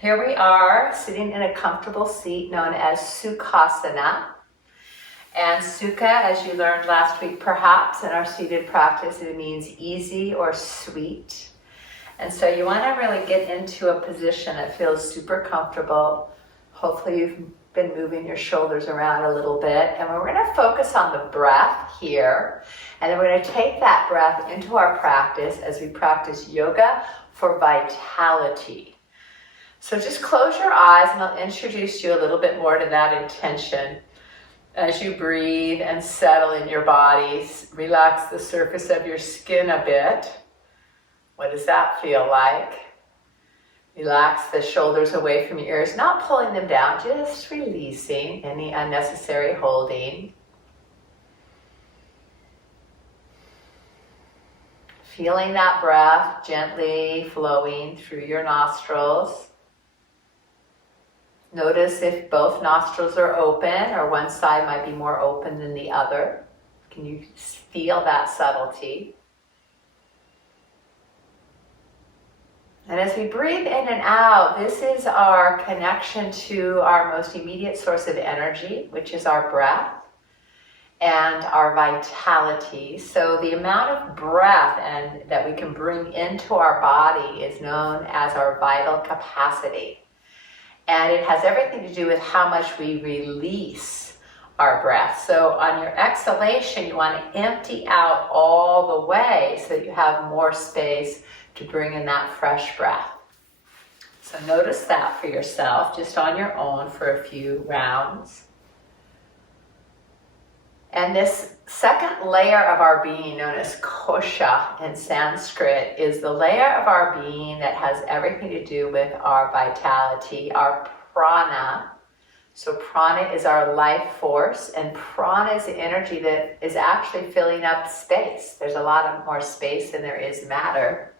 Here we are sitting in a comfortable seat known as Sukhasana. And Sukha, as you learned last week, perhaps in our seated practice, it means easy or sweet. And so you want to really get into a position that feels super comfortable. Hopefully you've been moving your shoulders around a little bit. And we're going to focus on the breath here. And then we're going to take that breath into our practice as we practice yoga for vitality. So just close your eyes and I'll introduce you a little bit more to that intention. As you breathe and settle in your bodies, relax the surface of your skin a bit. What does that feel like? Relax the shoulders away from your ears, not pulling them down, just releasing any unnecessary holding. Feeling that breath gently flowing through your nostrils. Notice if both nostrils are open or one side might be more open than the other. Can you feel that subtlety? And as we breathe in and out, this is our connection to our most immediate source of energy, which is our breath and our vitality. So the amount of breath that we can bring into our body is known as our vital capacity. And it has everything to do with how much we release our breath. So on your exhalation, you want to empty out all the way so that you have more space to bring in that fresh breath. So notice that for yourself, just on your own for a few rounds. And this second layer of our being, known as kosha in Sanskrit, is the layer of our being that has everything to do with our vitality, our prana. So prana is our life force, and prana is the energy that is actually filling up space. There's a lot more space than there is matter.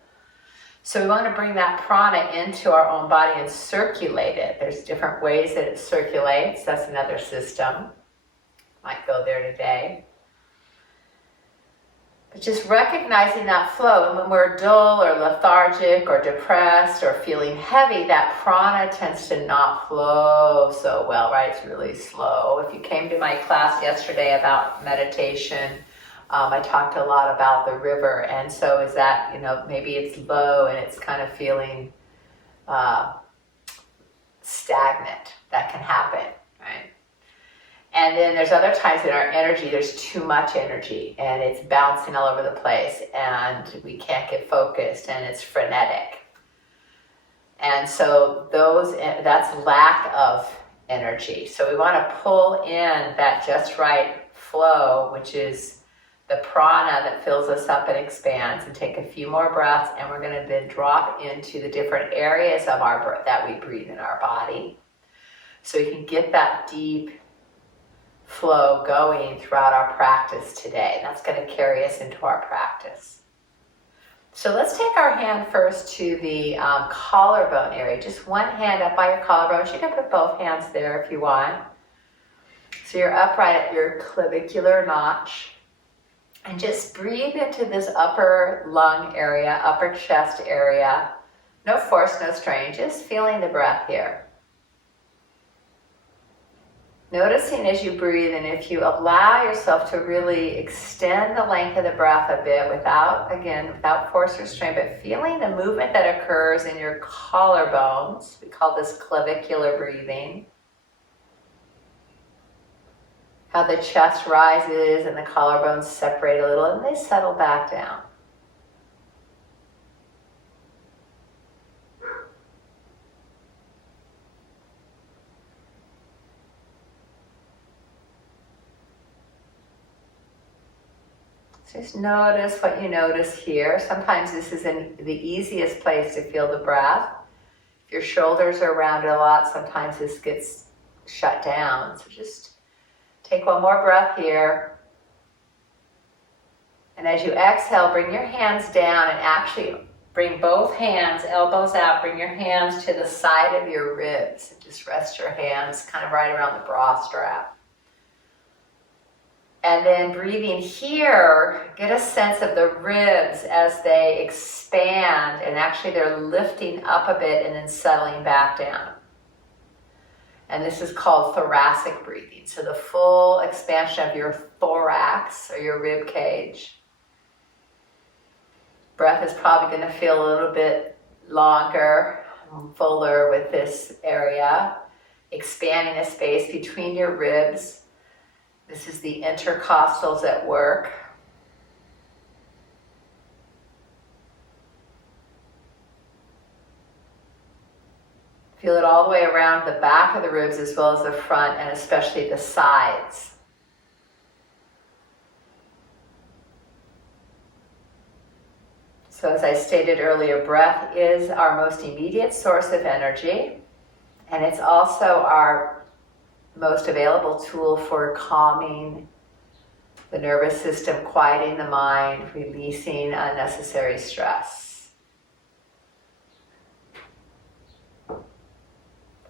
So we want to bring that prana into our own body and circulate it. There's different ways that it circulates. That's another system. Might go there today. But just recognizing that flow. And when we're dull or lethargic or depressed or feeling heavy, that prana tends to not flow so well, right? It's really slow. If you came to my class yesterday about meditation, I talked a lot about the river. And so is that, maybe it's low and it's kind of feeling stagnant. That can happen, right? And then there's other times in our energy, there's too much energy and it's bouncing all over the place and we can't get focused and it's frenetic. And so that's lack of energy. So we want to pull in that just right flow, which is the prana that fills us up and expands, and take a few more breaths, and we're going to then drop into the different areas of that we breathe in our body. So you can get that deep flow going throughout our practice today. And that's going to carry us into our practice. So let's take our hand first to the collarbone area. Just one hand up by your collarbone. You can put both hands there if you want. So you're upright at your clavicular notch. And just breathe into this upper lung area, upper chest area. No force, no strain, just feeling the breath here. Noticing as you breathe, and if you allow yourself to really extend the length of the breath a bit without force or strain, but feeling the movement that occurs in your collarbones. We call this clavicular breathing. How the chest rises and the collarbones separate a little and they settle back down. Just notice what you notice here. Sometimes this is the easiest place to feel the breath. If your shoulders are rounded a lot, sometimes this gets shut down. So just take one more breath here. And as you exhale, bring your hands down and actually bring both hands, elbows out, bring your hands to the side of your ribs. And just rest your hands kind of right around the bra strap. And then breathing here, get a sense of the ribs as they expand, and actually they're lifting up a bit and then settling back down. And this is called thoracic breathing. So the full expansion of your thorax or your rib cage. Breath is probably going to feel a little bit longer, fuller with this area. Expanding the space between your ribs. This is the intercostals at work. Feel it all the way around the back of the ribs as well as the front, and especially the sides. So as I stated earlier, breath is our most immediate source of energy, and it's also our most available tool for calming the nervous system, quieting the mind, releasing unnecessary stress.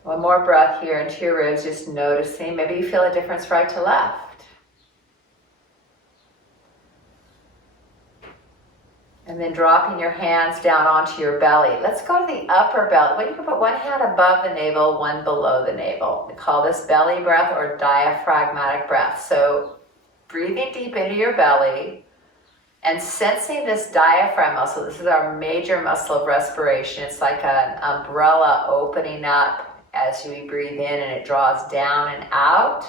One more breath here into your ribs, just noticing. Maybe you feel a difference right to left. And then dropping your hands down onto your belly. Let's go to the upper belly. Well, you can put one hand above the navel, one below the navel. We call this belly breath or diaphragmatic breath. So breathing deep into your belly and sensing this diaphragm muscle. This is our major muscle of respiration. It's like an umbrella opening up as you breathe in, and it draws down and out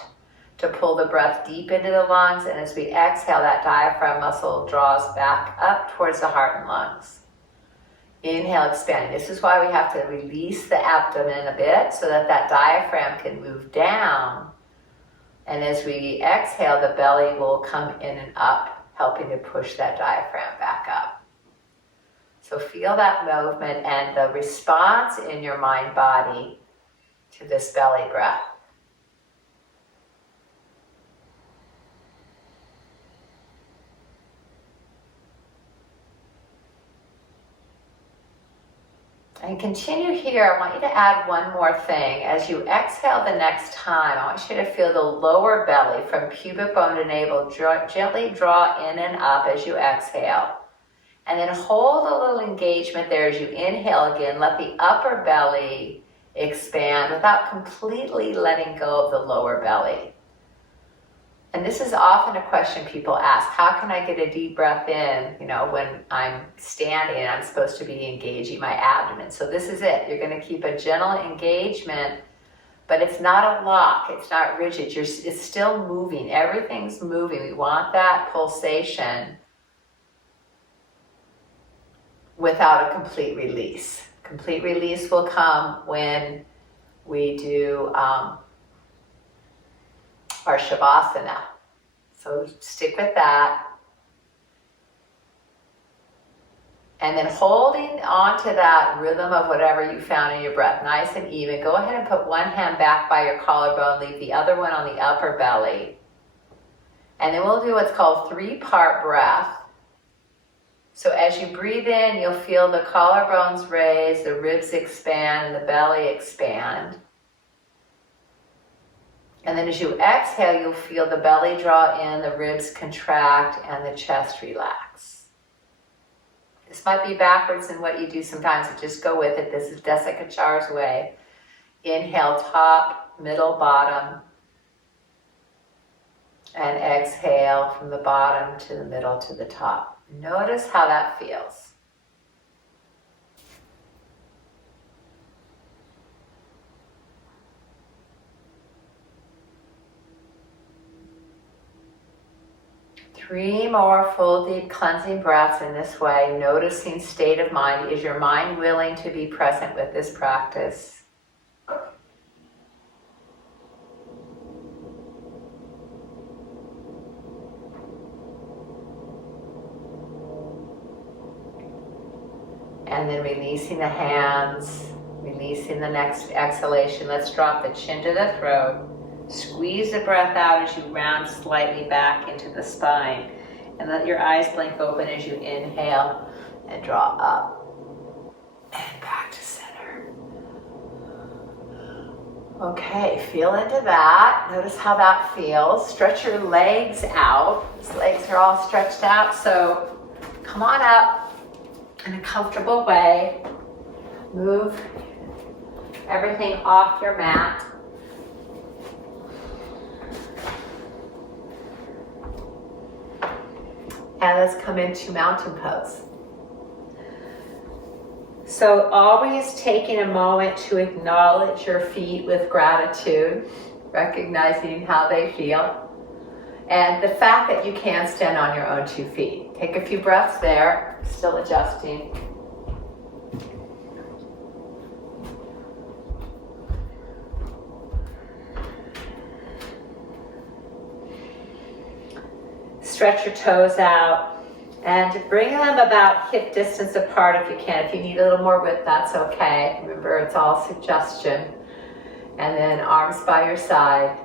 to pull the breath deep into the lungs. And as we exhale, that diaphragm muscle draws back up towards the heart and lungs. Inhale, expanding. This is why we have to release the abdomen a bit so that that diaphragm can move down. And as we exhale, the belly will come in and up, helping to push that diaphragm back up. So feel that movement and the response in your mind-body to this belly breath. And continue here. I want you to add one more thing. As you exhale the next time, I want you to feel the lower belly from pubic bone to navel gently draw in and up as you exhale. And then hold a little engagement there as you inhale again. Let the upper belly expand without completely letting go of the lower belly. And this is often a question people ask. How can I get a deep breath in, when I'm standing and I'm supposed to be engaging my abdomen? So this is it. You're going to keep a gentle engagement, but it's not a lock. It's not rigid. It's still moving. Everything's moving. We want that pulsation without a complete release. Complete release will come when we do our savasana. So stick with that. And then holding on to that rhythm of whatever you found in your breath, nice and even. Go ahead and put one hand back by your collarbone, leave the other one on the upper belly. And then we'll do what's called 3-part breath. So as you breathe in, you'll feel the collarbones raise, the ribs expand, and the belly expand. And then as you exhale, you'll feel the belly draw in, the ribs contract, and the chest relax. This might be backwards in what you do sometimes, but just go with it. This is Desikachar's way. Inhale, top, middle, bottom. And exhale from the bottom to the middle to the top. Notice how that feels. Three more full deep cleansing breaths in this way, noticing state of mind. Is your mind willing to be present with this practice? And then releasing the hands, releasing the next exhalation. Let's drop the chin to the throat. Squeeze the breath out as you round slightly back into the spine. And let your eyes blink open as you inhale and draw up. And back to center. Okay, feel into that. Notice how that feels. Stretch your legs out. These legs are all stretched out, so come on up in a comfortable way. Move everything off your mat. And let's come into mountain pose. So always taking a moment to acknowledge your feet with gratitude, recognizing how they feel, and the fact that you can stand on your own 2 feet. Take a few breaths there, still adjusting. Stretch your toes out. And bring them about hip distance apart if you can. If you need a little more width, that's okay. Remember, it's all suggestion. And then arms by your side.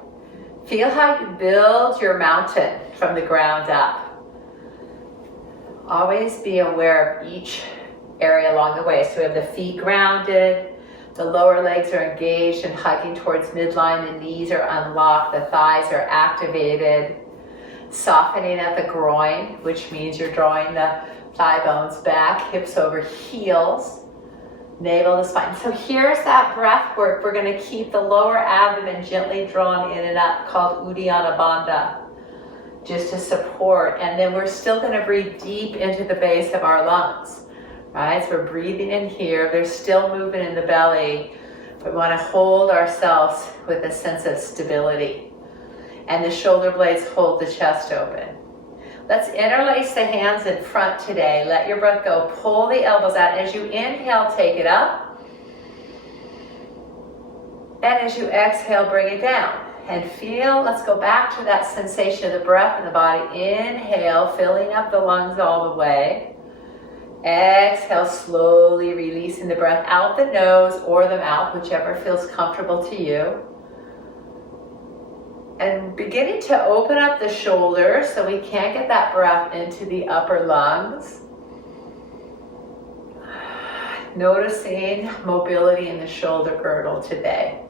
Feel how you build your mountain from the ground up. Always be aware of each area along the way. So we have the feet grounded, the lower legs are engaged and hugging towards midline, the knees are unlocked, the thighs are activated. Softening at the groin, which means you're drawing the thigh bones back, hips over heels, navel to spine. So here's that breath work. We're going to keep the lower abdomen gently drawn in and up, called Uddiyana Bandha, just to support. And then we're still going to breathe deep into the base of our lungs, right? So we're breathing in here. There's still movement in the belly. We want to hold ourselves with a sense of stability. And the shoulder blades hold the chest open. Let's interlace the hands in front today. Let your breath go. Pull the elbows out. As you inhale, take it up. And as you exhale, bring it down. And feel, let's go back to that sensation of the breath in the body. Inhale, filling up the lungs all the way. Exhale, slowly releasing the breath out the nose or the mouth, whichever feels comfortable to you. And beginning to open up the shoulders so we can't get that breath into the upper lungs. Noticing mobility in the shoulder girdle today.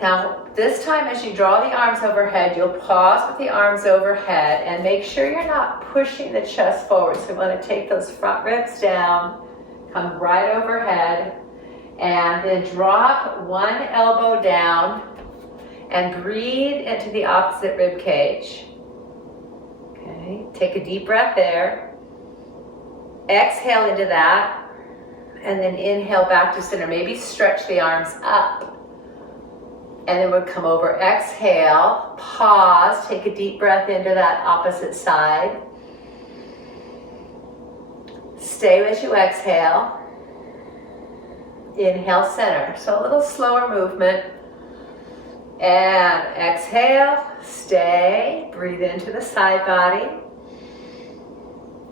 Now, this time as you draw the arms overhead, you'll pause with the arms overhead and make sure you're not pushing the chest forward. So we want to take those front ribs down, come right overhead. And then drop one elbow down and breathe into the opposite rib cage. Okay, take a deep breath there. Exhale into that. And then inhale back to center. Maybe stretch the arms up. And then we'll come over. Exhale, pause, take a deep breath into that opposite side. Stay as you exhale. Inhale, center. So a little slower movement. And exhale, stay. Breathe into the side body.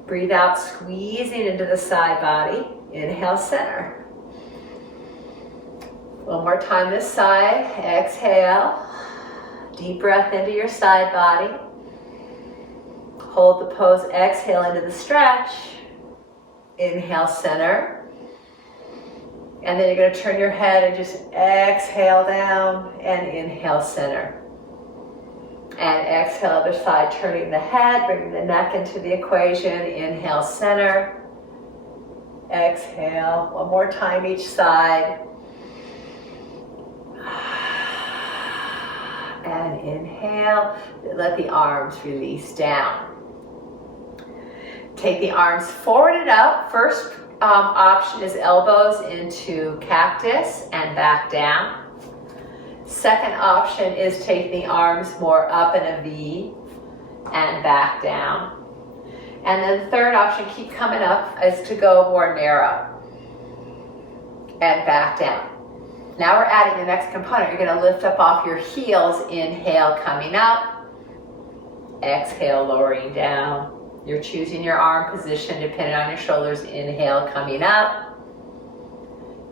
Breathe out, squeezing into the side body. Inhale, center. One more time this side. Exhale. Deep breath into your side body. Hold the pose. Exhale into the stretch. Inhale, center. And then you're going to turn your head and just exhale down and inhale, center. And exhale, other side, turning the head, bringing the neck into the equation. Inhale, center. Exhale. One more time each side. And inhale. Let the arms release down. Take the arms forward and up. First option is elbows into cactus and back down. Second option is take the arms more up in a V and back down. And then the third option, keep coming up, is to go more narrow and back down. Now we're adding the next component. You're going to lift up off your heels. Inhale, coming up. Exhale, lowering down. You're choosing your arm position depending on your shoulders. Inhale, coming up.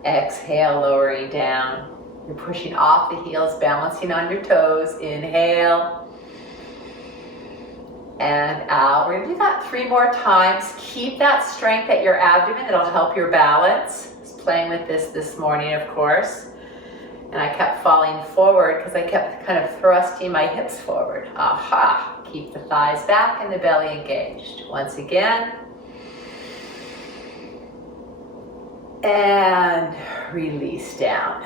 Exhale, lowering down. You're pushing off the heels, balancing on your toes. Inhale. And out. We're going to do that 3 more times. Keep that strength at your abdomen. It'll help your balance. There's playing with this morning, of course. And I kept falling forward because I kept kind of thrusting my hips forward. Aha! Keep the thighs back and the belly engaged. Once again. And release down.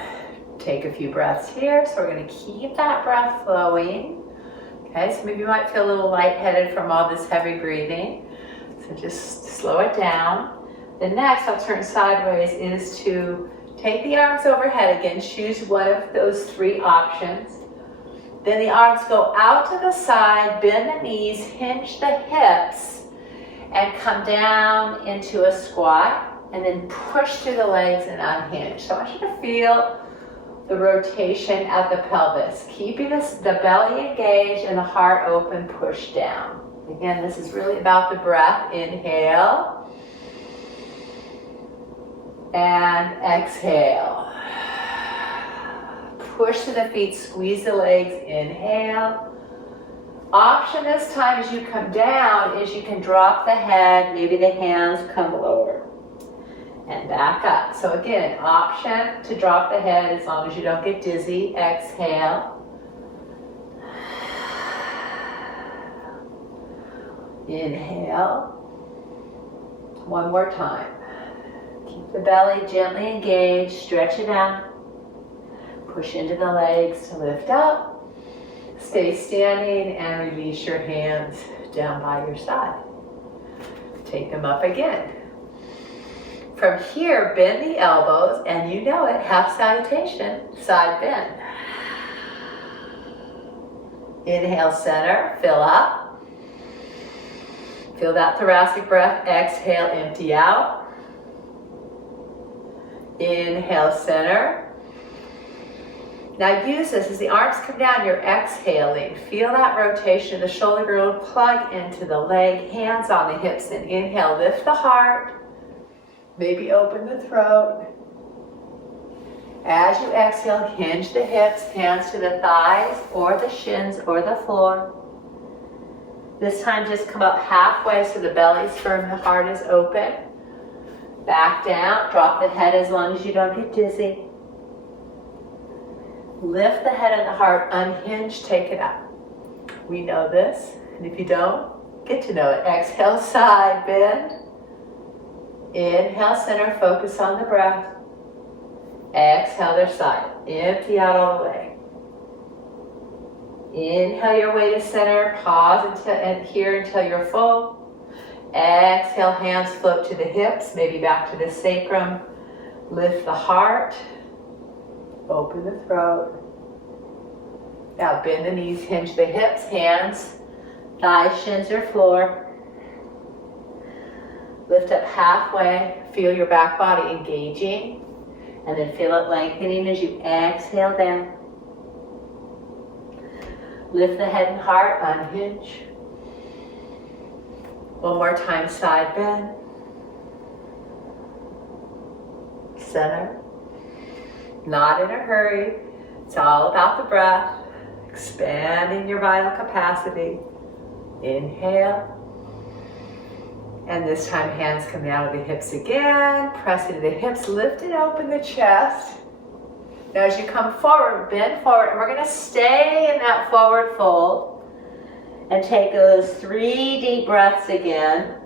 Take a few breaths here. So we're going to keep that breath flowing. Okay, so maybe you might feel a little lightheaded from all this heavy breathing. So just slow it down. The next, I'll turn sideways, is to take the arms overhead again. Choose one of those three options. Then the arms go out to the side, bend the knees, hinge the hips, and come down into a squat. And then push through the legs and unhinge. So I want you to feel the rotation at the pelvis. Keeping the belly engaged and the heart open, push down. Again, this is really about the breath. Inhale. And exhale. Push to the feet, squeeze the legs, inhale. Option this time as you come down is you can drop the head, maybe the hands come lower. And back up. So again, option to drop the head as long as you don't get dizzy. Exhale. Inhale. One more time. Keep the belly gently engaged. Stretch it out. Push into the legs to lift up. Stay standing and release your hands down by your side. Take them up again. From here, bend the elbows, and you know it, half salutation, side bend. Inhale, center, fill up. Feel that thoracic breath. Exhale, empty out. Inhale, center. Now use this as the arms come down, you're exhaling. Feel that rotation of the shoulder girdle, plug into the leg, hands on the hips, and inhale, lift the heart. Maybe open the throat. As you exhale, hinge the hips, hands to the thighs or the shins or the floor. This time just come up halfway so the belly's firm, the heart is open. Back down, drop the head as long as you don't get dizzy. Lift the head and the heart, unhinge, take it up. We know this, and if you don't, get to know it. Exhale, side bend. Inhale, center, focus on the breath. Exhale, other side. Empty out all the way. Inhale your way to center. Pause here until you're full. Exhale, hands float to the hips, maybe back to the sacrum. Lift the heart. Open the throat. Now bend the knees, hinge the hips, hands, thighs, shins, or floor. Lift up halfway, feel your back body engaging, and then feel it lengthening as you exhale down. Lift the head and heart, unhinge. One more time, side bend. Center. Not in a hurry. It's all about the breath. Expanding your vital capacity. Inhale. And this time, hands come down to the hips again. Press into the hips, lift and open the chest. Now as you come forward, bend forward, and we're going to stay in that forward fold. And take those 3 deep breaths again.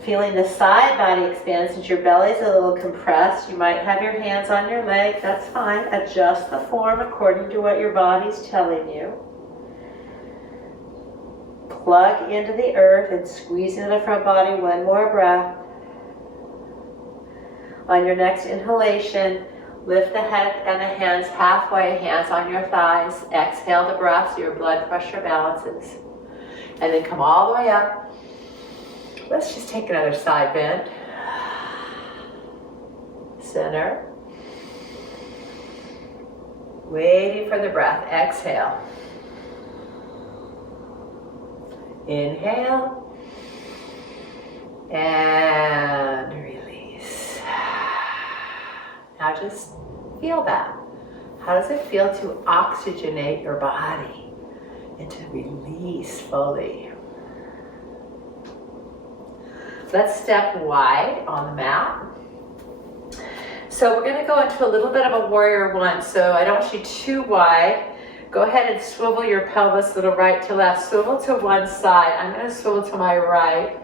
Feeling the side body expand since your belly's a little compressed. You might have your hands on your leg, that's fine. Adjust the form according to what your body's telling you. Plug into the earth and squeeze into the front body. One more breath. On your next inhalation, lift the head and the hands halfway, hands on your thighs. Exhale the breath so your blood pressure balances. And then come all the way up. Let's just take another side bend. Center. Waiting for the breath. Exhale. Inhale. And release. Now just feel that. How does it feel to oxygenate your body and to release fully? Let's step wide on the mat. So we're going to go into a little bit of a warrior one. So I don't want you too wide. Go ahead and swivel your pelvis a little right to left. Swivel to one side. I'm going to swivel to my right.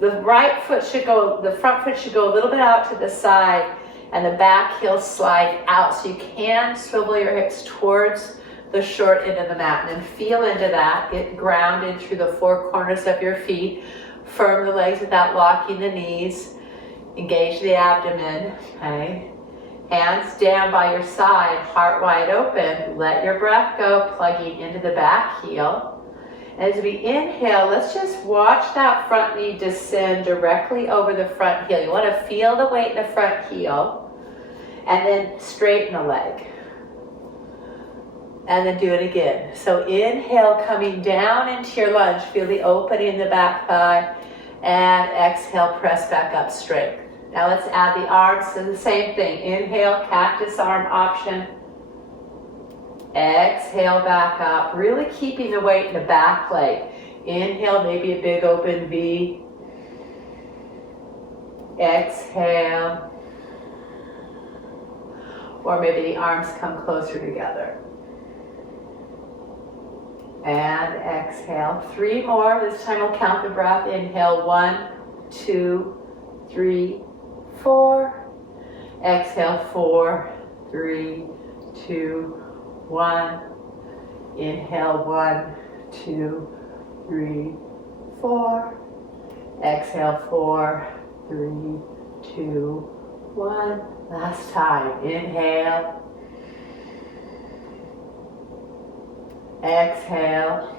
The right foot should go, the front foot should go a little bit out to the side, and the back heel slide out. So you can swivel your hips towards the short end of the mat, and then feel into that. Get grounded through the four corners of your feet. Firm the legs without locking the knees. Engage the abdomen, okay? Hands down by your side, heart wide open. Let your breath go, plugging into the back heel. As we inhale, let's just watch that front knee descend directly over the front heel. You want to feel the weight in the front heel, and then straighten the leg. And then do it again. So inhale, coming down into your lunge. Feel the opening in the back thigh. And exhale, press back up straight. Now let's add the arms to the same thing. Inhale, cactus arm option. Exhale, back up. Really keeping the weight in the back leg. Inhale, maybe a big open V. Exhale. Or maybe the arms come closer together. And exhale. 3 more. This time we'll count the breath. Inhale, 1, 2, 3, 4. Exhale, 4, 3, 2, 1. Inhale, 1, 2, 3, 4. Exhale, 4, 3, 2, 1. Last time. Inhale. Exhale.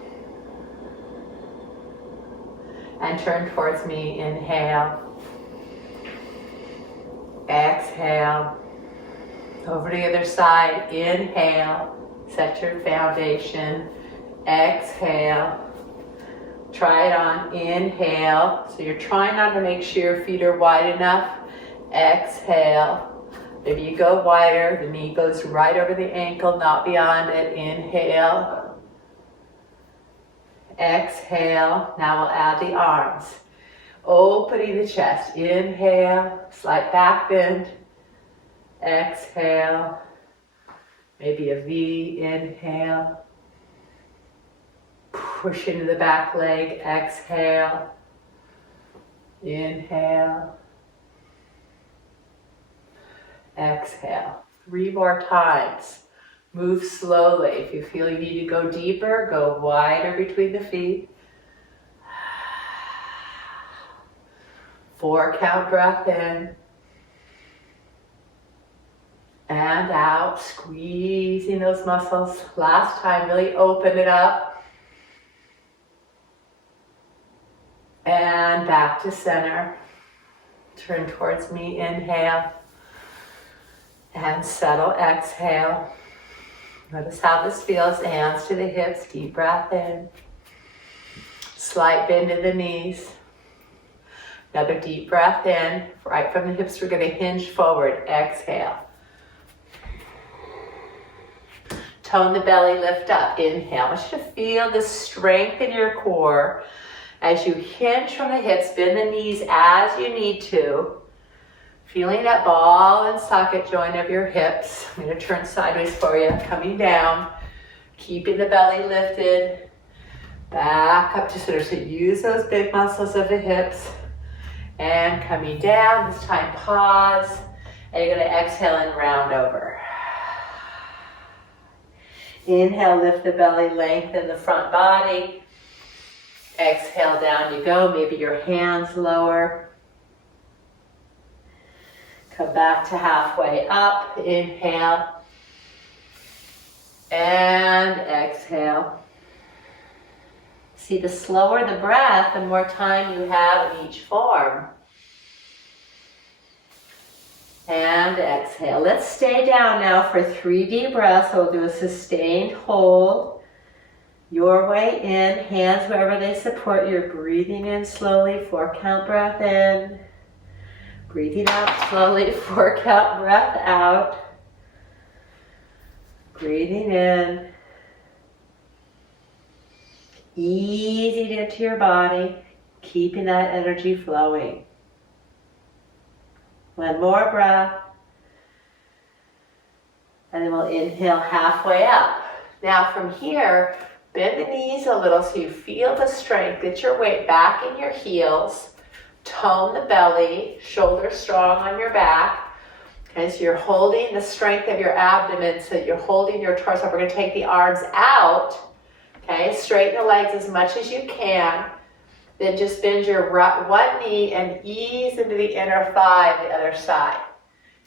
And turn towards me. Inhale. Exhale. Over to the other side. Inhale. Set your foundation. Exhale. Try it on. Inhale. So you're trying not to make sure your feet are wide enough. Exhale. Maybe you go wider. The knee goes right over the ankle, not beyond it. Inhale. Exhale. Now we'll add the arms. Opening the chest. Inhale. Slight back bend. Exhale. Maybe a V. Inhale. Push into the back leg. Exhale. Inhale. Exhale. 3 more times. Move slowly. If you feel you need to go deeper, go wider between the feet. 4 count breath in. And out, squeezing those muscles. Last time, really open it up. And back to center. Turn towards me, inhale. And settle, exhale. Notice how this feels. Hands to the hips, deep breath in. Slight bend in the knees. Another deep breath in. Right from the hips, we're going to hinge forward. Exhale. Tone the belly, lift up. Inhale. I want you to feel the strength in your core as you hinge from the hips. Bend the knees as you need to. Feeling that ball and socket joint of your hips. I'm going to turn sideways for you. Coming down. Keeping the belly lifted. Back up to center. So use those big muscles of the hips. And coming down. This time pause. And you're going to exhale and round over. Inhale, lift the belly, lengthen the front body. Exhale, down you go. Maybe your hands lower. Come back to halfway up. Inhale. And exhale. See, the slower the breath, the more time you have in each form. And exhale. Let's stay down now for 3 deep breaths. So we'll do a sustained hold. Your way in, hands wherever they support you. Breathing in slowly, 4 count breath in. Breathing out slowly, 4 count breath out. Breathing in. Easing into your body, keeping that energy flowing. 1 more breath. And then we'll inhale halfway up. Now from here, bend the knees a little so you feel the strength. Get your weight back in your heels. Tone the belly, shoulders strong on your back. Okay, so you're holding the strength of your abdomen so that you're holding your torso. We're going to take the arms out. Okay, straighten the legs as much as you can. Then just bend your one knee and ease into the inner thigh the other side.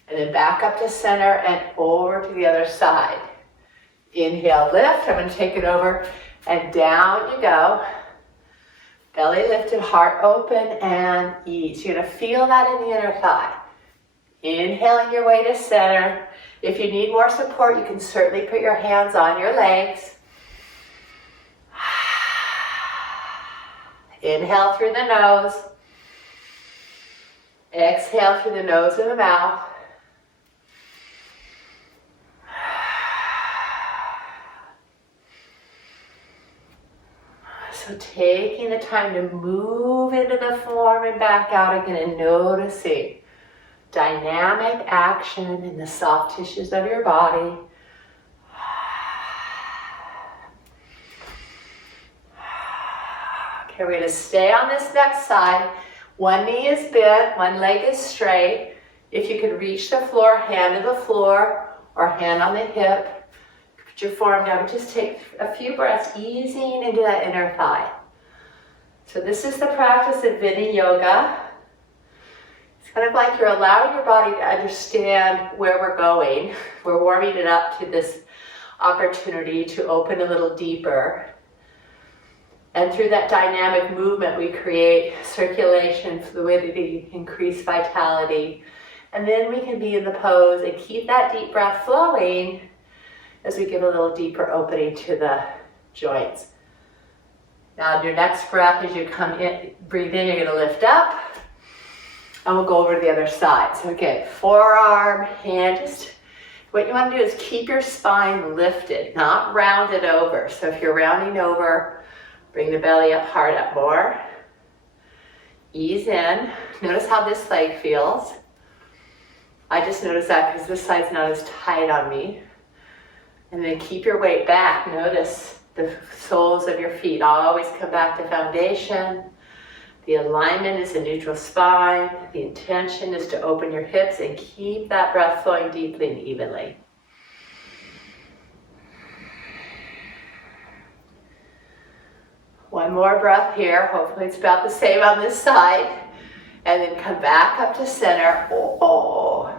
And then back up to center and over to the other side. Inhale, lift. I'm going to take it over and down you go. Belly lifted, heart open, and ease. You're going to feel that in the inner thigh. Inhaling your way to center. If you need more support, you can certainly put your hands on your legs. Inhale through the nose. Exhale through the nose and the mouth. So taking the time to move into the form and back out again and noticing dynamic action in the soft tissues of your body. Okay, we're going to stay on this next side. One knee is bent, one leg is straight. If you can reach the floor, hand to the floor or hand on the hip. Put your forearm down. Just take a few breaths, easing into that inner thigh. So this is the practice of Vini Yoga. It's kind of like you're allowing your body to understand where we're going. We're warming it up to this opportunity to open a little deeper. And through that dynamic movement, we create circulation, fluidity, increased vitality. And then we can be in the pose and keep that deep breath flowing as we give a little deeper opening to the joints. Now, your next breath, as you come in, breathe in, you're going to lift up. And we'll go over to the other side. So again, forearm, hand, just what you want to do is keep your spine lifted, not rounded over. So if you're rounding over, bring the belly up, heart up more. Ease in. Notice how this leg feels. I just noticed that because this side's not as tight on me. And then keep your weight back. Notice the soles of your feet. Always come back to foundation. The alignment is a neutral spine. The intention is to open your hips and keep that breath flowing deeply and evenly. One more breath here. Hopefully it's about the same on this side. And then come back up to center. Oh.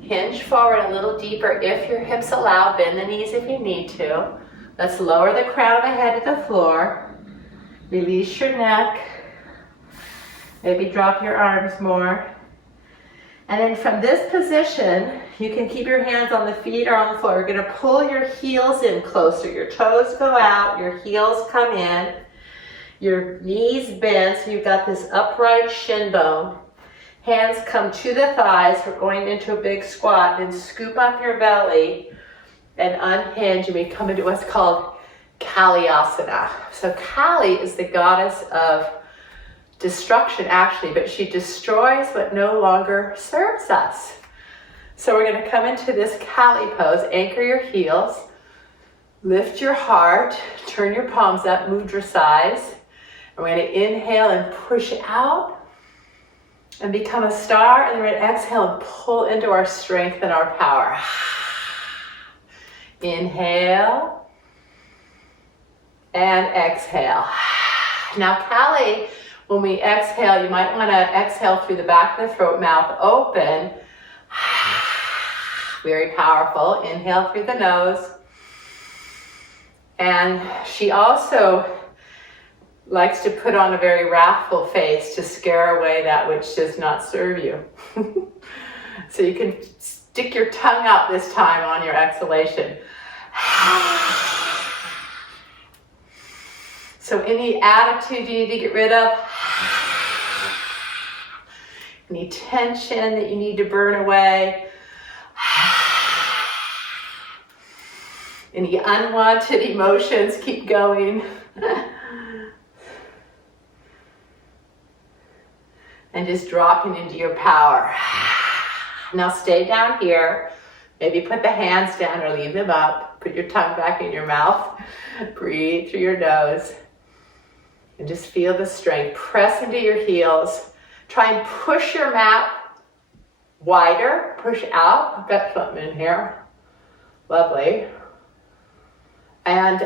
Hinge forward a little deeper if your hips allow. Bend the knees if you need to. Let's lower the crown of the head to the floor. Release your neck. Maybe drop your arms more. And then from this position, you can keep your hands on the feet or on the floor. You're going to pull your heels in closer. Your toes go out, your heels come in. Your knees bend, so you've got this upright shin bone. Hands come to the thighs. We're going into a big squat. Then scoop up your belly and unhinge. And we come into what's called Kaliasana. So Kali is the goddess of destruction, actually, but she destroys what no longer serves us. So we're going to come into this Kali pose. Anchor your heels. Lift your heart. Turn your palms up. Mudra size. We're going to inhale and push out. And become a star, and then we're going to exhale and pull into our strength and our power. Inhale. And exhale. Now Kali, when we exhale, you might want to exhale through the back of the throat, mouth open. Very powerful. Inhale through the nose. And she also likes to put on a very wrathful face to scare away that which does not serve you. So you can stick your tongue out this time on your exhalation. So any attitude you need to get rid of, any tension that you need to burn away, any unwanted emotions, keep going. And just dropping into your power. Now stay down here. Maybe put the hands down or leave them up. Put your tongue back in your mouth. Breathe through your nose. And just feel the strength. Press into your heels. Try and push your mat wider. Push out. I've got something in here. Lovely. And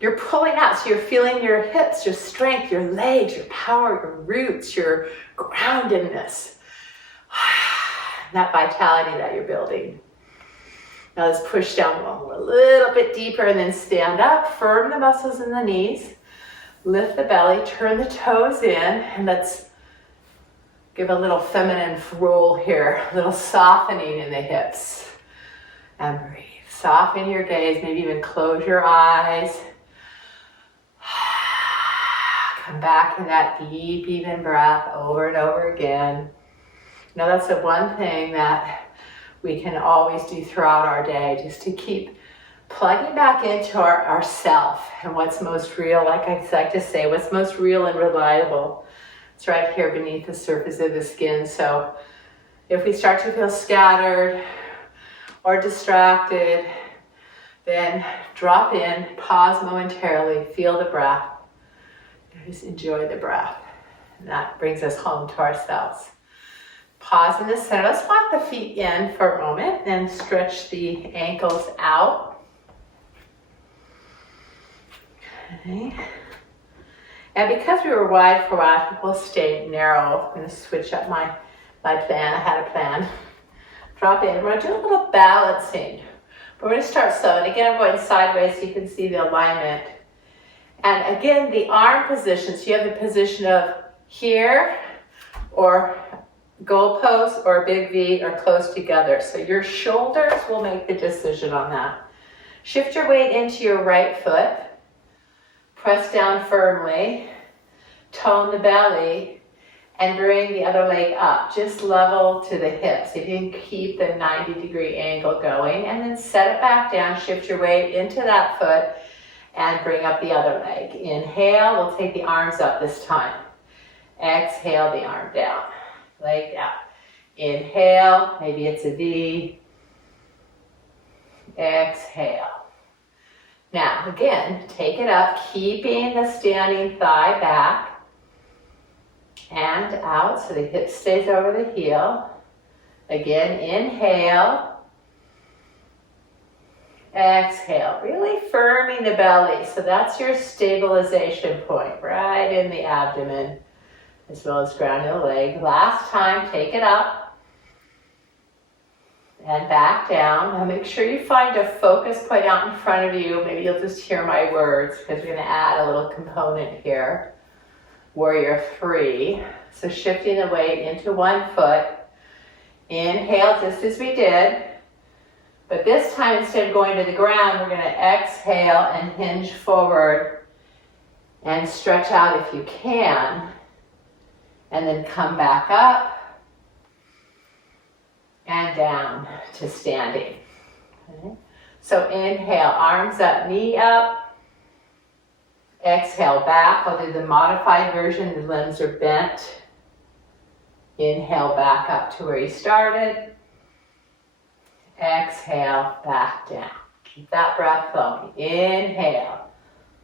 you're pulling out, so you're feeling your hips, your strength, your legs, your power, your roots, your groundedness. That vitality that you're building. Now let's push down a little bit deeper and then stand up. Firm the muscles in the knees. Lift the belly, turn the toes in, and let's give a little feminine roll here. A little softening in the hips. And breathe. Soften your gaze, maybe even close your eyes. Come back in that deep, even breath over and over again. Now that's the one thing that we can always do throughout our day, just to keep plugging back into our self and what's most real. Like I like to say, what's most real and reliable. It's right here beneath the surface of the skin. So if we start to feel scattered or distracted, then drop in, pause momentarily, feel the breath. Just enjoy the breath. And that brings us home to ourselves. Pause in the center. Let's walk the feet in for a moment and stretch the ankles out. Okay. And because we were wide for a while, we'll stay narrow. I'm going to switch up my plan. I had a plan. Drop in. We're going to do a little balancing. We're going to start slow. And again, I'm going sideways so you can see the alignment. And again, the arm position. So you have the position of here, or goalpost, or big V, or close together. So your shoulders will make the decision on that. Shift your weight into your right foot. Press down firmly. Tone the belly. And bring the other leg up, just level to the hips. If you can keep the 90-degree angle going, and then set it back down, shift your weight into that foot, and bring up the other leg. Inhale, we'll take the arms up this time. Exhale, the arm down, leg down. Inhale, maybe it's a V. Exhale. Now, again, take it up, keeping the standing thigh back. And out, so the hip stays over the heel. Again, inhale. Exhale, really firming the belly. So that's your stabilization point, right in the abdomen, as well as grounding the leg. Last time, take it up. And back down. Now make sure you find a focus point out in front of you. Maybe you'll just hear my words, because we're going to add a little component here. Warrior 3. So shifting the weight into one foot. Inhale just as we did. But this time, instead of going to the ground, we're going to exhale and hinge forward and stretch out if you can. And then come back up and down to standing. Okay. So inhale, arms up, knee up. Exhale back. I'll do the modified version. The limbs are bent. Inhale back up to where you started. Exhale back down. Keep that breath flowing. Inhale,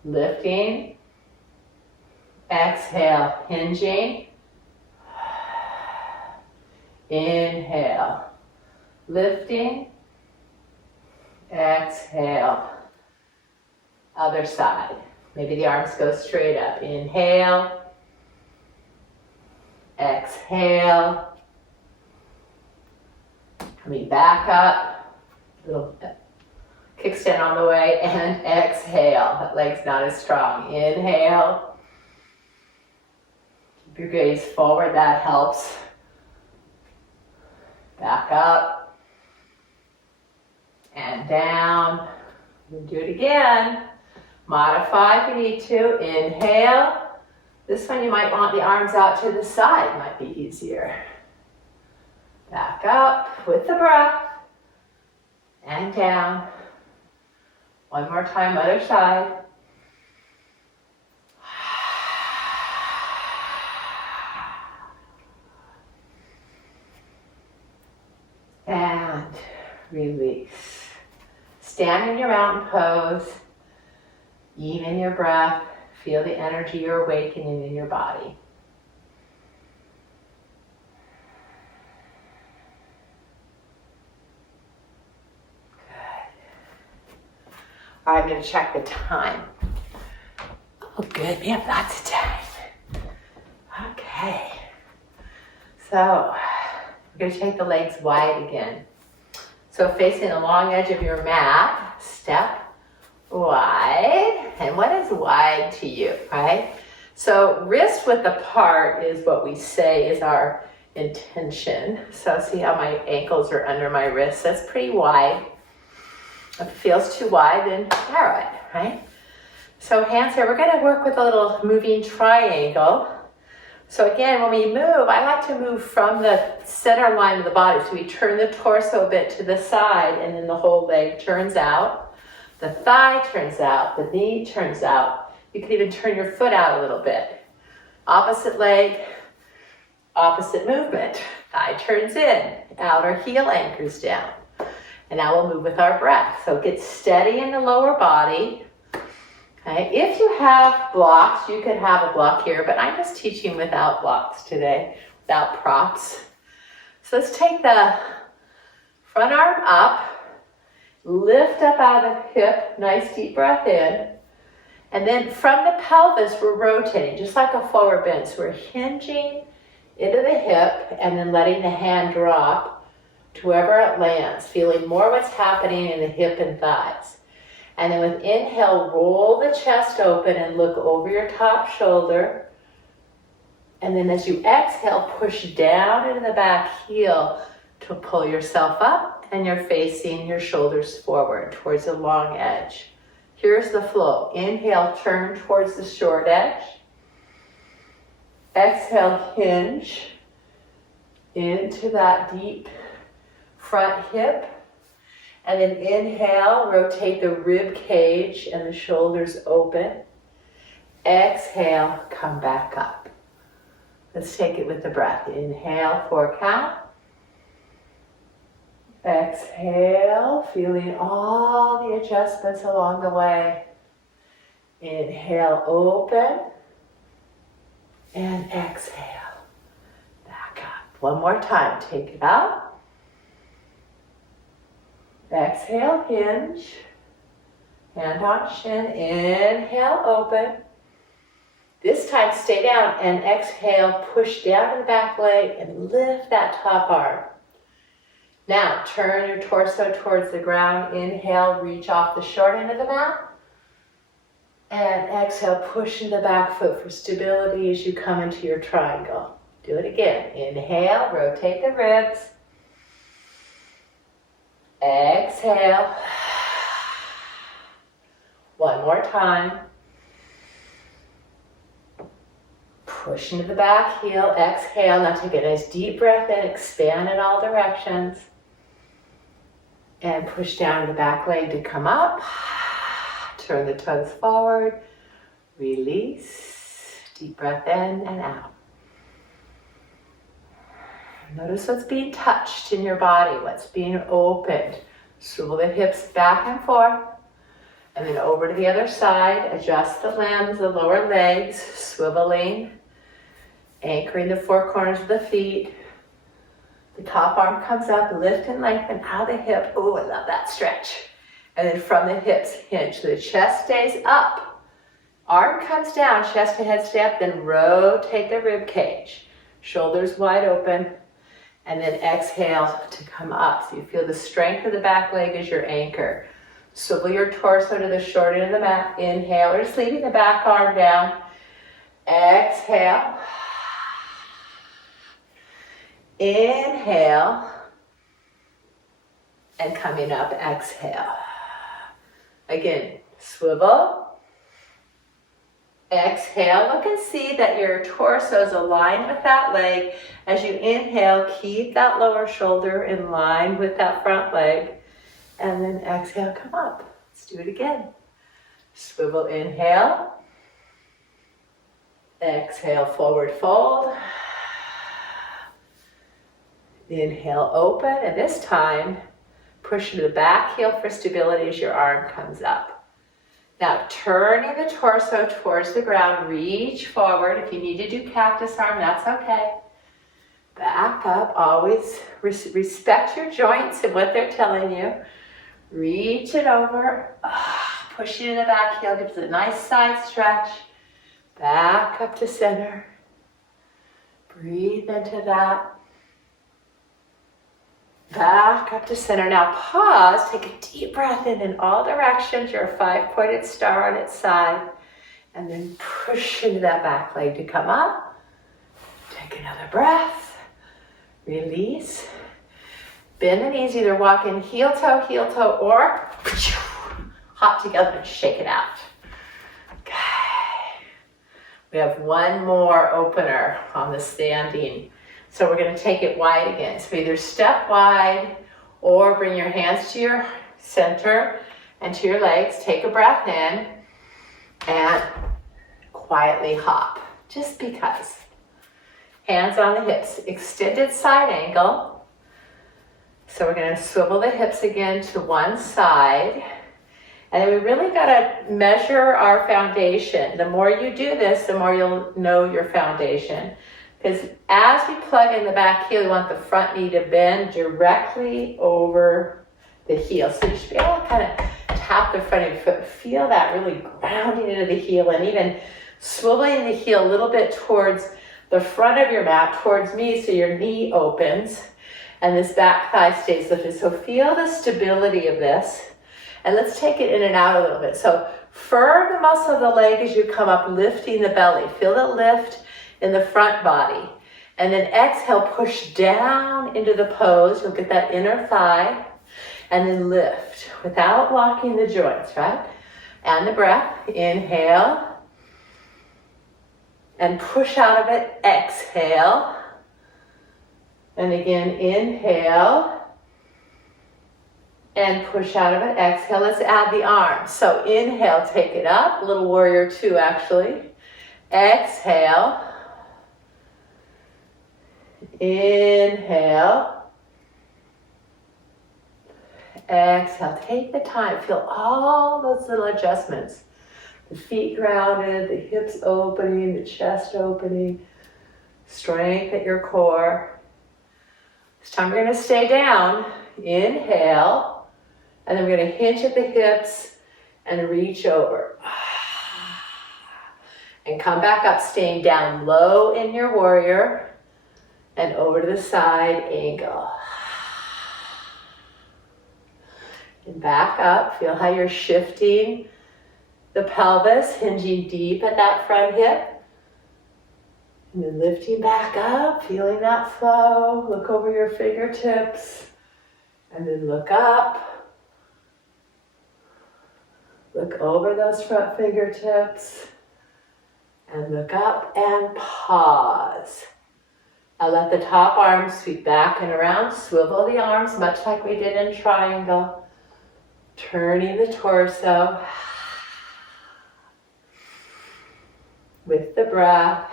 lifting. Exhale, hinging. Inhale, lifting. Exhale, other side. Maybe the arms go straight up. Inhale. Exhale. Coming back up. Little kickstand on the way. And exhale. That leg's not as strong. Inhale. Keep your gaze forward. That helps. Back up. And down. We'll do it again. Modify if you need to. Inhale. This one you might want the arms out to the side. Might be easier. Back up with the breath. And down. One more time, other side. And release. Stand in your mountain pose. Even your breath. Feel the energy you're awakening in your body. All right, I'm going to check the time. Oh, good. We have lots of time. Okay. So, we're going to take the legs wide again. So, facing the long edge of your mat, step wide. And what is wide to you, right? So, wrist width apart is what we say is our intention. So, see how my ankles are under my wrists? That's pretty wide. If it feels too wide, then narrow it, right? So hands here, we're going to work with a little moving triangle. So again, when we move, I like to move from the center line of the body. So we turn the torso a bit to the side, and then the whole leg turns out. The thigh turns out, the knee turns out. You can even turn your foot out a little bit. Opposite leg, opposite movement. Thigh turns in, outer heel anchors down. And now we'll move with our breath. So get steady in the lower body. Okay. If you have blocks, you could have a block here, but I'm just teaching without blocks today, without props. So let's take the front arm up, lift up out of the hip, nice deep breath in. And then from the pelvis, we're rotating, just like a forward bend. So we're hinging into the hip and then letting the hand drop to wherever it lands, feeling more what's happening in the hip and thighs. And then with inhale, roll the chest open and look over your top shoulder. And then as you exhale, push down into the back heel to pull yourself up, and you're facing your shoulders forward towards the long edge. Here's the flow. Inhale, turn towards the short edge. Exhale, hinge into that deep front hip, and then inhale, rotate the rib cage and the shoulders open. Exhale, come back up. Let's take it with the breath. Inhale, 4 count. Exhale, feeling all the adjustments along the way. Inhale, open, and exhale, back up. One more time, take it out. Exhale, hinge, hand on shin, inhale, open. This time stay down and exhale, push down to the back leg and lift that top arm. Now turn your torso towards the ground, inhale, reach off the short end of the mat. And exhale, push into the back foot for stability as you come into your triangle. Do it again. Inhale, rotate the ribs. Exhale. One more time. Push into the back heel. Exhale. Now take a nice deep breath in. Expand in all directions. And push down the back leg to come up. Turn the toes forward. Release. Deep breath in and out. Notice what's being touched in your body, what's being opened. Swivel the hips back and forth. And then over to the other side. Adjust the limbs, the lower legs, swiveling. Anchoring the 4 corners of the feet. The top arm comes up, lift and lengthen out of the hip. Oh, I love that stretch. And then from the hips, hinge. So the chest stays up. Arm comes down, chest to head stay up, then rotate the rib cage. Shoulders wide open. And then exhale to come up. So you feel the strength of the back leg as your anchor. Swivel your torso to the short end of the mat. Inhale, or just leaving the back arm down. Exhale. Inhale. And coming up, exhale. Again, swivel. Exhale, look and see that your torso is aligned with that leg. As you inhale, keep that lower shoulder in line with that front leg. And then exhale, come up. Let's do it again. Swivel, inhale. Exhale, forward fold. Inhale, open, and this time, push into the back heel for stability as your arm comes up. Now, turning the torso towards the ground, reach forward. If you need to do cactus arm, that's okay. Back up, always respect your joints and what they're telling you. Reach it over, push it in the back heel, gives it a nice side stretch. Back up to center. Breathe into that. Back up to center. Now pause, take a deep breath in all directions. You're a 5-pointed star on its side. And then push into that back leg to come up. Take another breath. Release. Bend the knees, either walk in heel toe, or hop together and shake it out. Okay. We have one more opener on the standing. So we're going to take it wide again. So either step wide or bring your hands to your center and to your legs. Take a breath in and quietly hop, just because. Hands on the hips, extended side angle. So we're going to swivel the hips again to one side. And then we really got to measure our foundation. The more you do this, the more you'll know your foundation. Because as we plug in the back heel, we want the front knee to bend directly over the heel. So you should be able to kind of tap the front of your foot. Feel that really grounding into the heel, and even swiveling the heel a little bit towards the front of your mat, towards me, so your knee opens and this back thigh stays lifted. So feel the stability of this. And let's take it in and out a little bit. So firm the muscle of the leg as you come up, lifting the belly. Feel the lift in the front body. And then exhale, push down into the pose. You'll get that inner thigh. And then lift without locking the joints, right? And the breath. Inhale. And push out of it. Exhale. And again, inhale. And push out of it. Exhale. Let's add the arms. So inhale, take it up. Little warrior 2 actually. Exhale. Inhale. Exhale. Take the time. Feel all those little adjustments. The feet grounded, the hips opening, the chest opening. Strength at your core. This time we're going to stay down. Inhale. And then we're going to hinge at the hips and reach over. And come back up, staying down low in your warrior. And over to the side, angle. And back up. Feel how you're shifting the pelvis, hinging deep at that front hip. And then lifting back up, feeling that flow. Look over your fingertips. And then look up. Look over those front fingertips. And look up and pause. Now let the top arms sweep back and around. Swivel the arms, much like we did in triangle. Turning the torso. With the breath.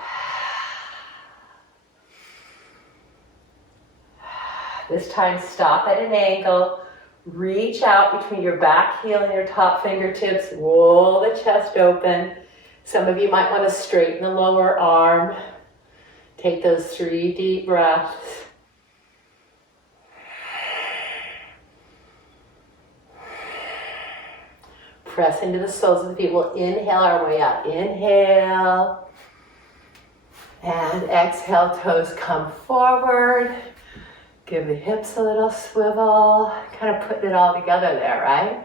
This time stop at an angle. Reach out between your back heel and your top fingertips. Roll the chest open. Some of you might want to straighten the lower arm. Take those 3 deep breaths. Press into the soles of the feet. We'll inhale our way out. Inhale. And exhale, toes come forward. Give the hips a little swivel. Kind of putting it all together there, right?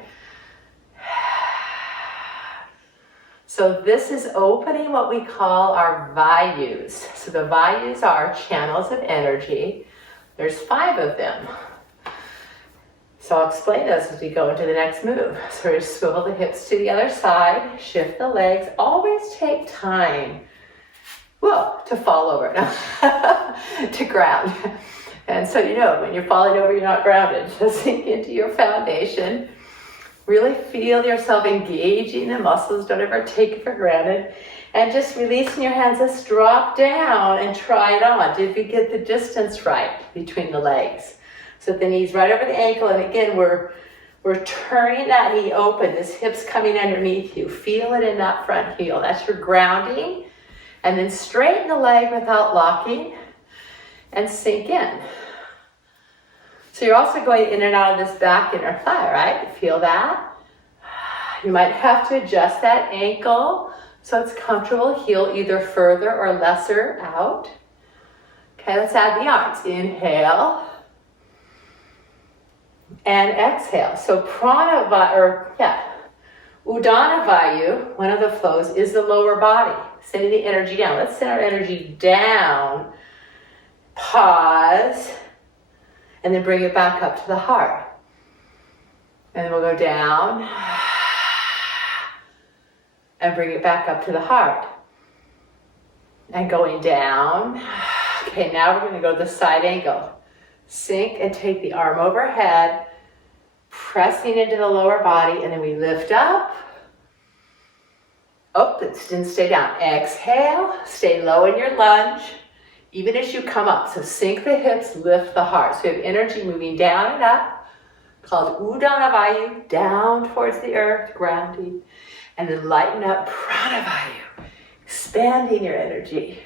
So this is opening what we call our Vayus. So the Vayus are channels of energy. There's 5 of them. So I'll explain those as we go into the next move. So we swivel the hips to the other side, shift the legs. Always take time, to fall over, to ground. And so you know, when you're falling over, you're not grounded. So sink into your foundation. Really feel yourself engaging the muscles. Don't ever take it for granted. And just releasing your hands, let's drop down and try it on. Did we get the distance right between the legs? So the knees right over the ankle, and again, we're turning that knee open. This hip's coming underneath you. Feel it in that front heel. That's your grounding. And then straighten the leg without locking and sink in. So you're also going in and out of this back inner thigh, right? Feel that? You might have to adjust that ankle so it's comfortable. Heel either further or lesser out. Okay, let's add the arms. Inhale and exhale. So Udana Vayu, one of the flows, is the lower body. Sending the energy down. Let's send our energy down. Pause. And then bring it back up to the heart. And then we'll go down. And bring it back up to the heart. And going down. Okay, now we're going to go to the side angle. Sink and take the arm overhead. Pressing into the lower body. And then we lift up. Oh, it didn't stay down. Exhale. Stay low in your lunge. Even as you come up. So sink the hips, lift the heart. So we have energy moving down and up. Called Udana Vayu. Down towards the earth, grounding. And then lighten up prana Vayu. Expanding your energy.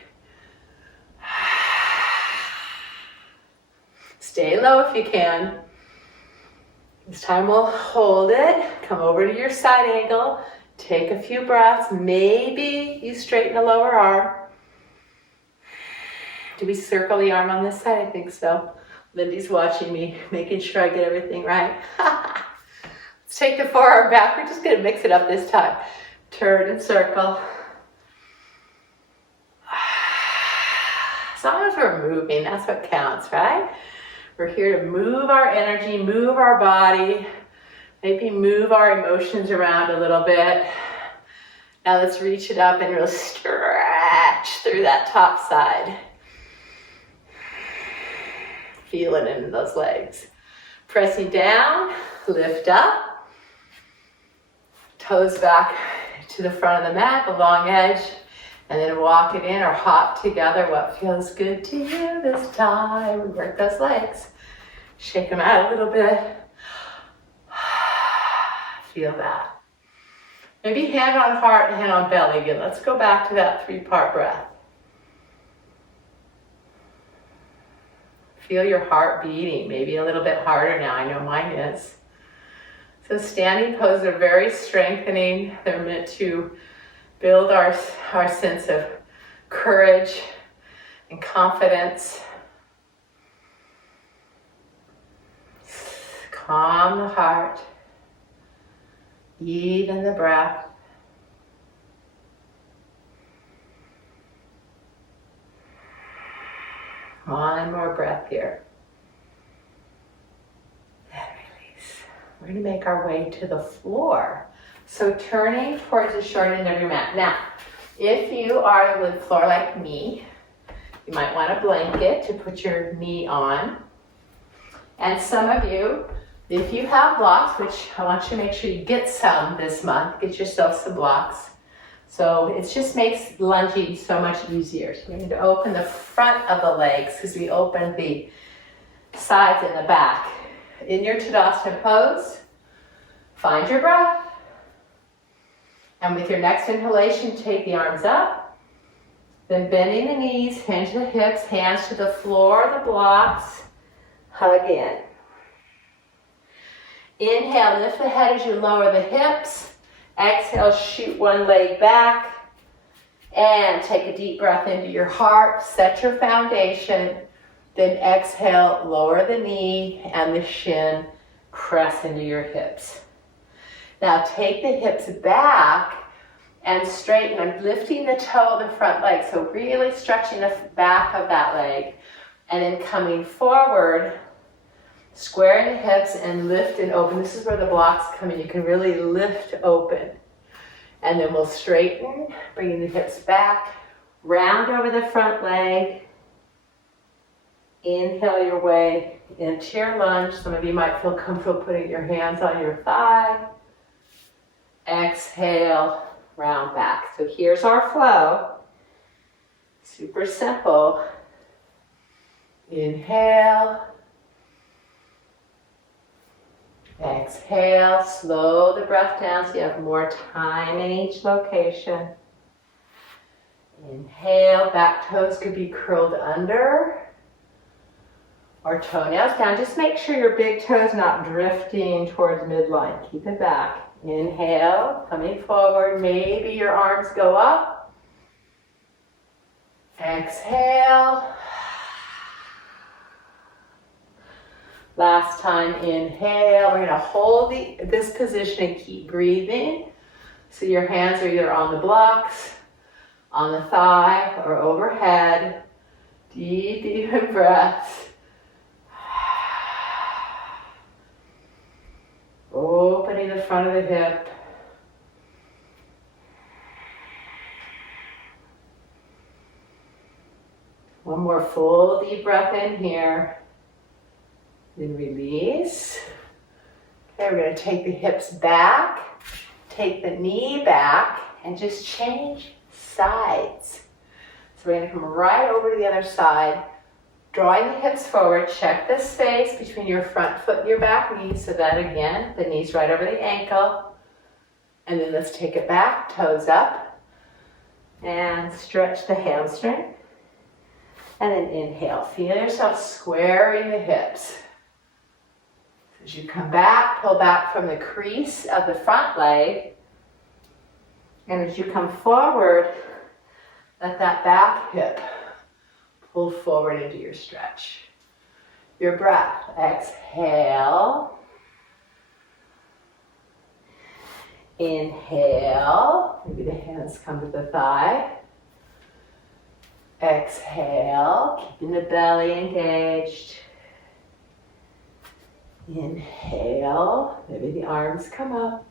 Stay low if you can. This time we'll hold it. Come over to your side angle. Take a few breaths. Maybe you straighten the lower arm. Do we circle the arm on this side? I think so. Lindy's watching me, making sure I get everything right. Let's take the forearm back. We're just going to mix it up this time. Turn and circle. As long as we're moving, that's what counts, right? We're here to move our energy, move our body, maybe move our emotions around a little bit. Now let's reach it up and we'll stretch through that top side. Feel it in those legs. Pressing down, lift up. Toes back to the front of the mat, the long edge. And then walk it in or hop together. What feels good to you this time? We work those legs. Shake them out a little bit. Feel that. Maybe hand on heart and hand on belly again. Let's go back to that 3-part breath. Feel your heart beating, maybe a little bit harder now. I know mine is. So standing poses are very strengthening. They're meant to build our sense of courage and confidence. Calm the heart. Even the breath. One more breath here. And release. We're going to make our way to the floor. So turning towards the short end of your mat. Now, if you are on the floor like me, you might want a blanket to put your knee on. And some of you, if you have blocks, which I want you to make sure you get some this month, get yourself some blocks. So it just makes lunging so much easier. So we need to open the front of the legs because we opened the sides and the back. In your Tadasana pose, find your breath. And with your next inhalation, take the arms up. Then bending the knees, hands to the hips, hands to the floor, the blocks. Hug in. Inhale, lift the head as you lower the hips. Exhale, shoot one leg back. And take a deep breath into your heart. Set your foundation. Then exhale, lower the knee and the shin. Press into your hips. Now take the hips back and straighten. I'm lifting the toe of the front leg. So really stretching the back of that leg. And then coming forward, squaring the hips and lift and open. This is where the blocks come in. You can really lift open. And then we'll straighten, bringing the hips back, round over the front leg. Inhale your way into your lunge. Some of you might feel comfortable putting your hands on your thigh. Exhale, round back. So here's our flow. Super simple. Inhale. Exhale, slow the breath down so you have more time in each location. Inhale, back toes could be curled under or toenails down. Just make sure your big toes not drifting towards midline. Keep it back. Inhale, coming forward. Maybe your arms go up. Exhale. Last time, inhale. We're going to hold this position and keep breathing. So your hands are either on the blocks, on the thigh, or overhead. Deep, even breaths. Opening the front of the hip. One more full deep breath in here. Then release. Okay, we're going to take the hips back, take the knee back, and just change sides. So we're going to come right over to the other side, drawing the hips forward. Check the space between your front foot and your back knee, so that again, the knee's right over the ankle. And then let's take it back, toes up, and stretch the hamstring. And then inhale, feel yourself squaring the hips. As you come back, pull back from the crease of the front leg. And as you come forward, let that back hip pull forward into your stretch. Your breath, exhale. Inhale, maybe the hands come to the thigh. Exhale, keeping the belly engaged. Inhale, maybe the arms come up.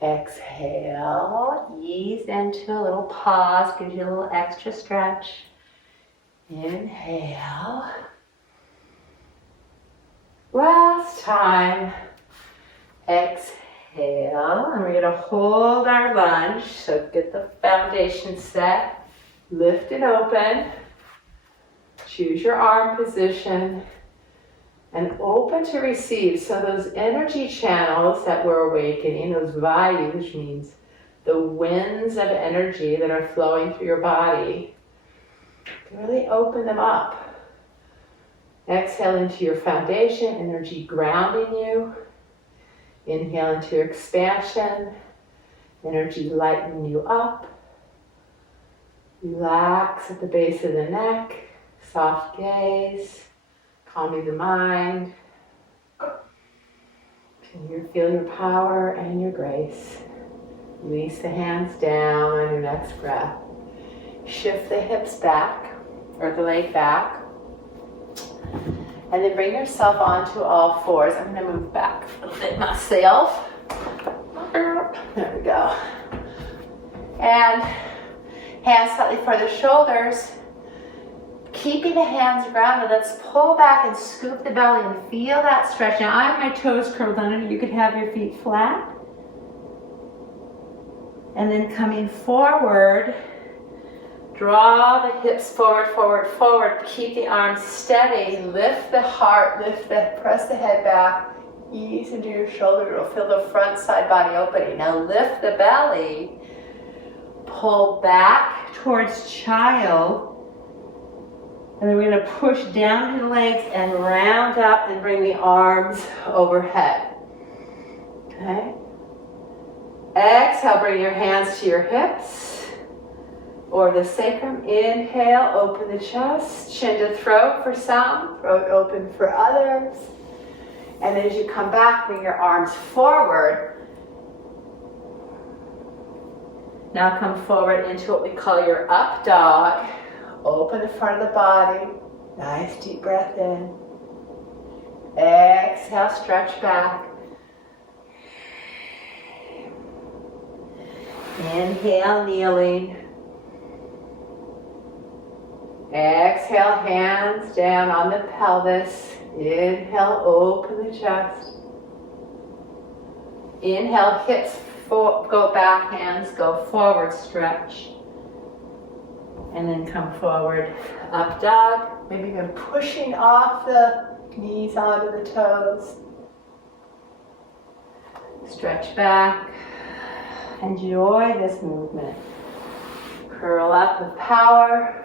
Exhale, ease into a little pause, gives you a little extra stretch. Inhale. Last time. Exhale, and we're going to hold our lunge, so get the foundation set. Lift it open. Choose your arm position. And open to receive. So those energy channels that we're awakening, those Vayus, which means the winds of energy that are flowing through your body, really open them up. Exhale into your foundation, energy grounding you. Inhale into your expansion, energy lightening you up. Relax at the base of the neck, soft gaze. Calming the mind. And you feel your power and your grace. Release the hands down on your next breath. Shift the hips back, or the leg back. And then bring yourself onto all fours. I'm going to move back a little bit myself. There we go. And hands slightly for the shoulders. Keeping the hands grounded, let's pull back and scoop the belly and feel that stretch. Now I have my toes curled under. You could have your feet flat. And then coming forward, draw the hips forward, forward, forward. Keep the arms steady. Lift the heart, press the head back. Ease into your shoulder. It'll feel the front side body opening. Now lift the belly. Pull back towards child. And then we're going to push down to the legs and round up and bring the arms overhead. Okay? Exhale, bring your hands to your hips or the sacrum. Inhale, open the chest, chin to throat for some, throat open for others. And then as you come back, bring your arms forward. Now come forward into what we call your up dog. Open the front of the body. Nice deep breath in. Exhale, stretch back. Inhale, kneeling. Exhale, hands down on the pelvis. Inhale, open the chest. Inhale, hips go back, hands go forward, stretch. And then come forward, up dog. Maybe you're pushing off the knees onto the toes. Stretch back. Enjoy this movement. Curl up with power.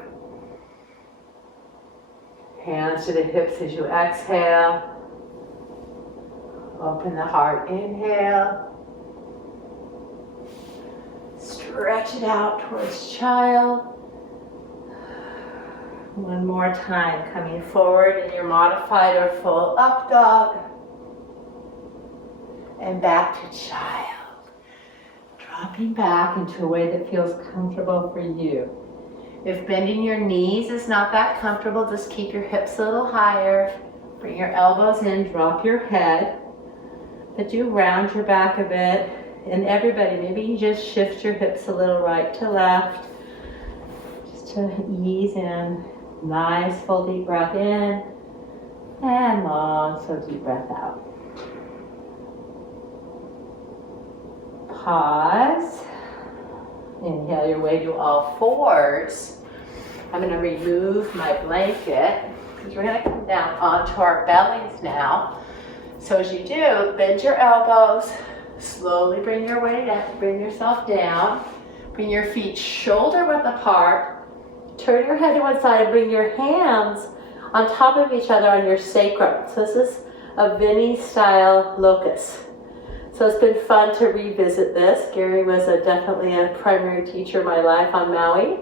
Hands to the hips as you exhale. Open the heart, inhale. Stretch it out towards child. One more time, coming forward in your modified or full up dog. And back to child. Dropping back into a way that feels comfortable for you. If bending your knees is not that comfortable, just keep your hips a little higher. Bring your elbows in, drop your head. But do round your back a bit. And everybody, maybe you just shift your hips a little right to left. Just to ease in. Nice full deep breath in. And long, so deep breath out. Pause. Inhale your way to all fours. I'm going to remove my blanket because we're going to come down onto our bellies now. So as you do, bend your elbows, slowly bring your weight up, bring yourself down, bring your feet shoulder width apart, turn your head to one side and bring your hands on top of each other on your sacrum. So this is a Vinny style locust. So it's been fun to revisit this. Gary was definitely a primary teacher in my life on Maui.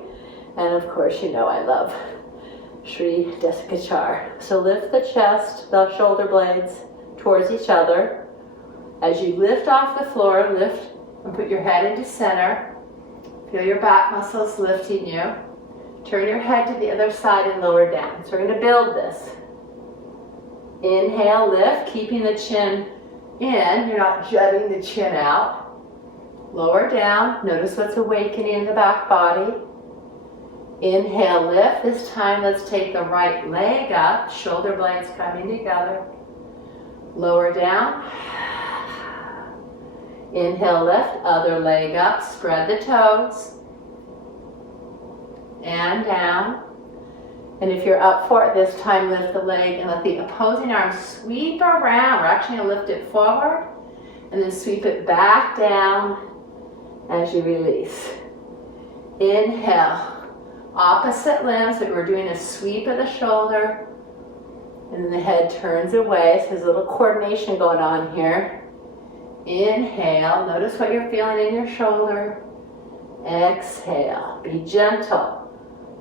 And of course, you know I love Sri Desikachar. So lift the chest, the shoulder blades towards each other. As you lift off the floor, lift and put your head into center. Feel your back muscles lifting you. Turn your head to the other side and lower down. So we're going to build this. Inhale, lift, keeping the chin in. You're not jutting the chin out. Lower down. Notice what's awakening in the back body. Inhale, lift. This time let's take the right leg up. Shoulder blades coming together. Lower down. Inhale, lift. Other leg up. Spread the toes. And down. And if you're up for it, this time lift the leg and let the opposing arm sweep around. We're actually going to lift it forward and then sweep it back down as you release. Inhale. Opposite limb, so we're doing a sweep of the shoulder and then the head turns away. So there's a little coordination going on here. Inhale. Notice what you're feeling in your shoulder. Exhale. Be gentle.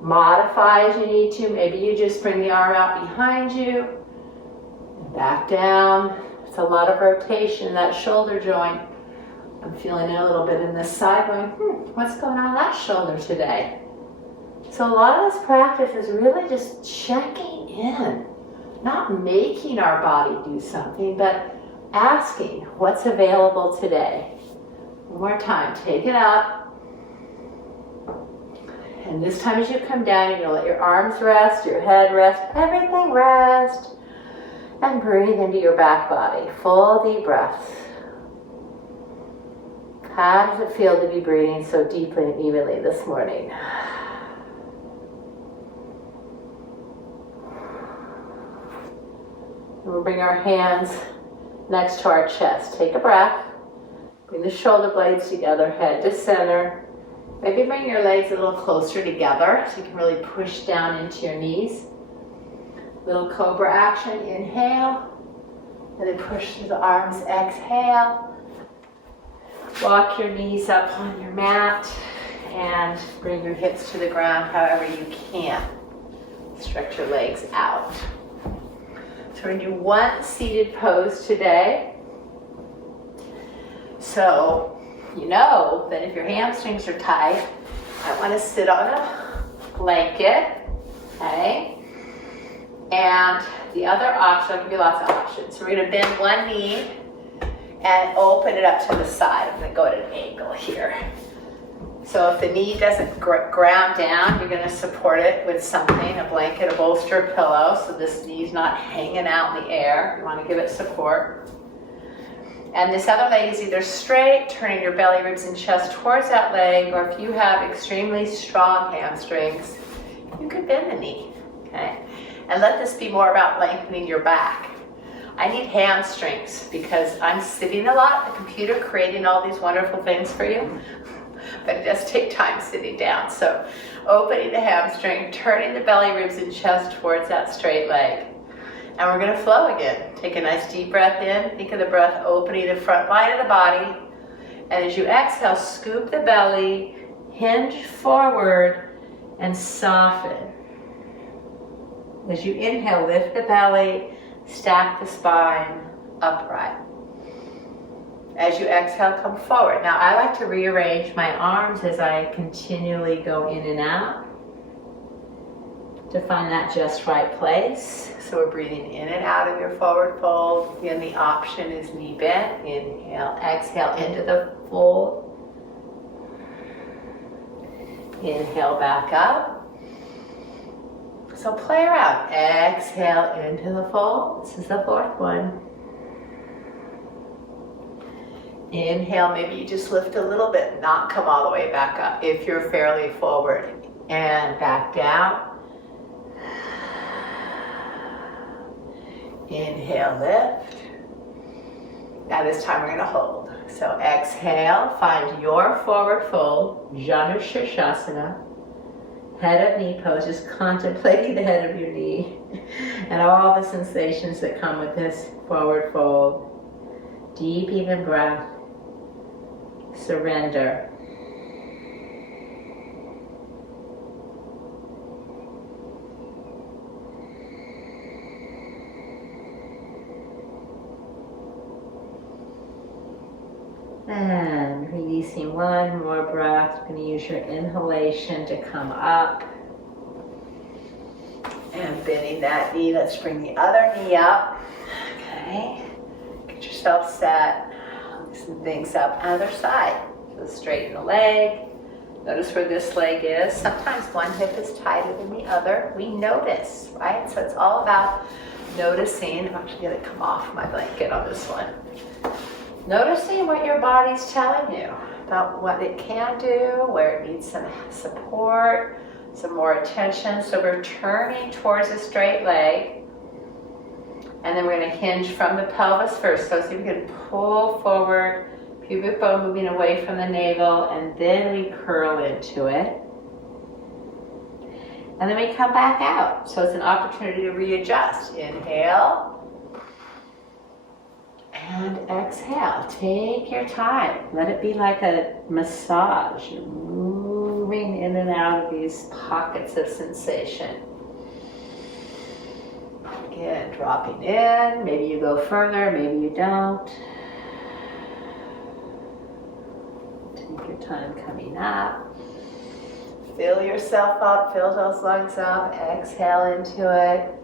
Modify as you need to. Maybe you just bring the arm out behind you and back down. It's a lot of rotation in that shoulder joint. I'm feeling it a little bit in this side going, what's going on in that shoulder today? So a lot of this practice is really just checking in, not making our body do something, but asking what's available today. One more time, take it up. And this time as you come down, you're going to let your arms rest, your head rest, everything rest. And breathe into your back body. Full deep breaths. How does it feel to be breathing so deeply and evenly this morning? And we'll bring our hands next to our chest. Take a breath. Bring the shoulder blades together, head to center. Maybe bring your legs a little closer together so you can really push down into your knees. Little cobra action, inhale. And then push through the arms, exhale. Walk your knees up on your mat and bring your hips to the ground however you can. Stretch your legs out. So we're going to do one seated pose today. So you know that if your hamstrings are tight, I want to sit on a blanket, okay? And the other option, I'll give you lots of options. So we're going to bend one knee and open it up to the side. I'm going to go at an angle here. So if the knee doesn't ground down, you're going to support it with something, a blanket, a bolster, a pillow, so this knee's not hanging out in the air. You want to give it support. And this other leg is either straight, turning your belly, ribs, and chest towards that leg, or if you have extremely strong hamstrings, you could bend the knee, okay? And let this be more about lengthening your back. I need hamstrings because I'm sitting a lot at the computer creating all these wonderful things for you, but it does take time sitting down. So opening the hamstring, turning the belly, ribs, and chest towards that straight leg. And we're going to flow again. Take a nice deep breath in. Think of the breath opening the front line of the body. And as you exhale, scoop the belly, hinge forward, and soften. As you inhale, lift the belly, stack the spine upright. As you exhale, come forward. Now, I like to rearrange my arms as I continually go in and out to find that just right place. So we're breathing in and out of your forward fold. Again, the option is knee bent. Inhale, exhale into the fold. Inhale back up. So play around. Exhale into the fold. This is the fourth one. Inhale, maybe you just lift a little bit, not come all the way back up if you're fairly forward. And back down. Inhale, lift. Now this time we're going to hold. So exhale, find your forward fold, Janu Shirshasana. Head of knee pose, just contemplating the head of your knee and all the sensations that come with this forward fold. Deep, even breath. Surrender. And releasing one more breath. You're going to use your inhalation to come up. And bending that knee. Let's bring the other knee up. Okay. Get yourself set. Loosen things up. Other side. So straighten the leg. Notice where this leg is. Sometimes one hip is tighter than the other. We notice, right? So it's all about noticing. I'm actually going to come off my blanket on this one. Noticing what your body's telling you about what it can do, where it needs some support, some more attention. So we're turning towards a straight leg. And then we're going to hinge from the pelvis first. So see if we can pull forward, pubic bone moving away from the navel, and then we curl into it. And then we come back out. So it's an opportunity to readjust. Inhale. And exhale. Take your time. Let it be like a massage. You're moving in and out of these pockets of sensation. Again, dropping in. Maybe you go further, maybe you don't. Take your time coming up. Fill yourself up, fill those lungs up. Exhale into it.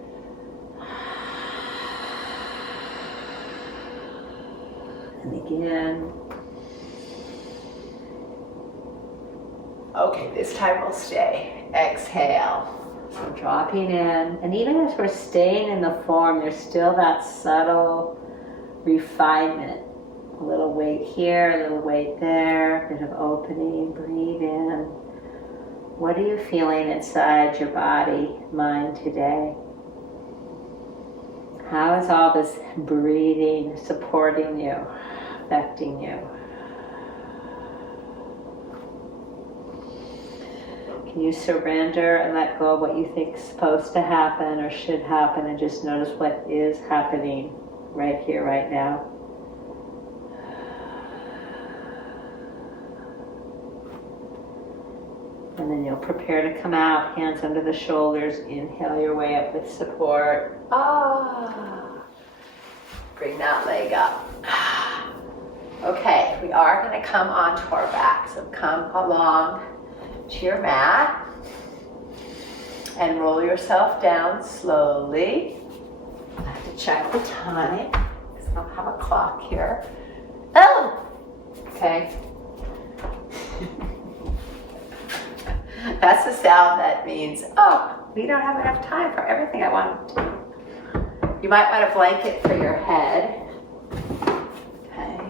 And again. Okay, this time we'll stay. Exhale. So dropping in. And even as we're staying in the form, there's still that subtle refinement. A little weight here, a little weight there, a bit of opening. Breathe in. What are you feeling inside your body, mind today? How is all this breathing supporting you, affecting you? Can you surrender and let go of what you think is supposed to happen or should happen and just notice what is happening right here, right now? And then you'll prepare to come out, hands under the shoulders. Inhale your way up with support. Bring that leg up. Okay, we are going to come onto our back. So come along to your mat and roll yourself down slowly. I have to check the time because I don't have a clock here. Oh! Okay. That's the sound that means, oh, we don't have enough time for everything I want to do. You might want a blanket for your head. Okay.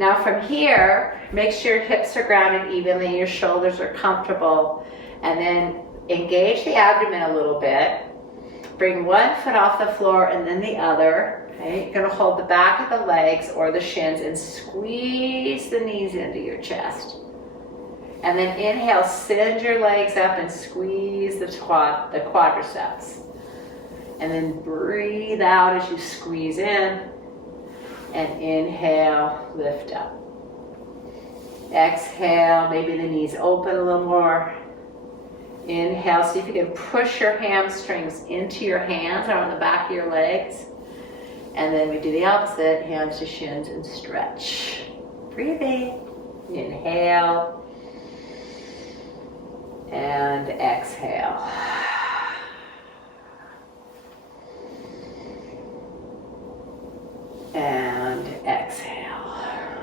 Now from here, make sure your hips are grounded evenly, your shoulders are comfortable, and then engage the abdomen a little bit. Bring one foot off the floor and then the other. Okay? You're going to hold the back of the legs or the shins and squeeze the knees into your chest. And then inhale, send your legs up and squeeze the quadriceps. And then breathe out as you squeeze in. And inhale, lift up. Exhale, maybe the knees open a little more. Inhale, see if you can push your hamstrings into your hands or on the back of your legs. And then we do the opposite, hands to shins and stretch. Breathing. Inhale. And exhale. And exhale.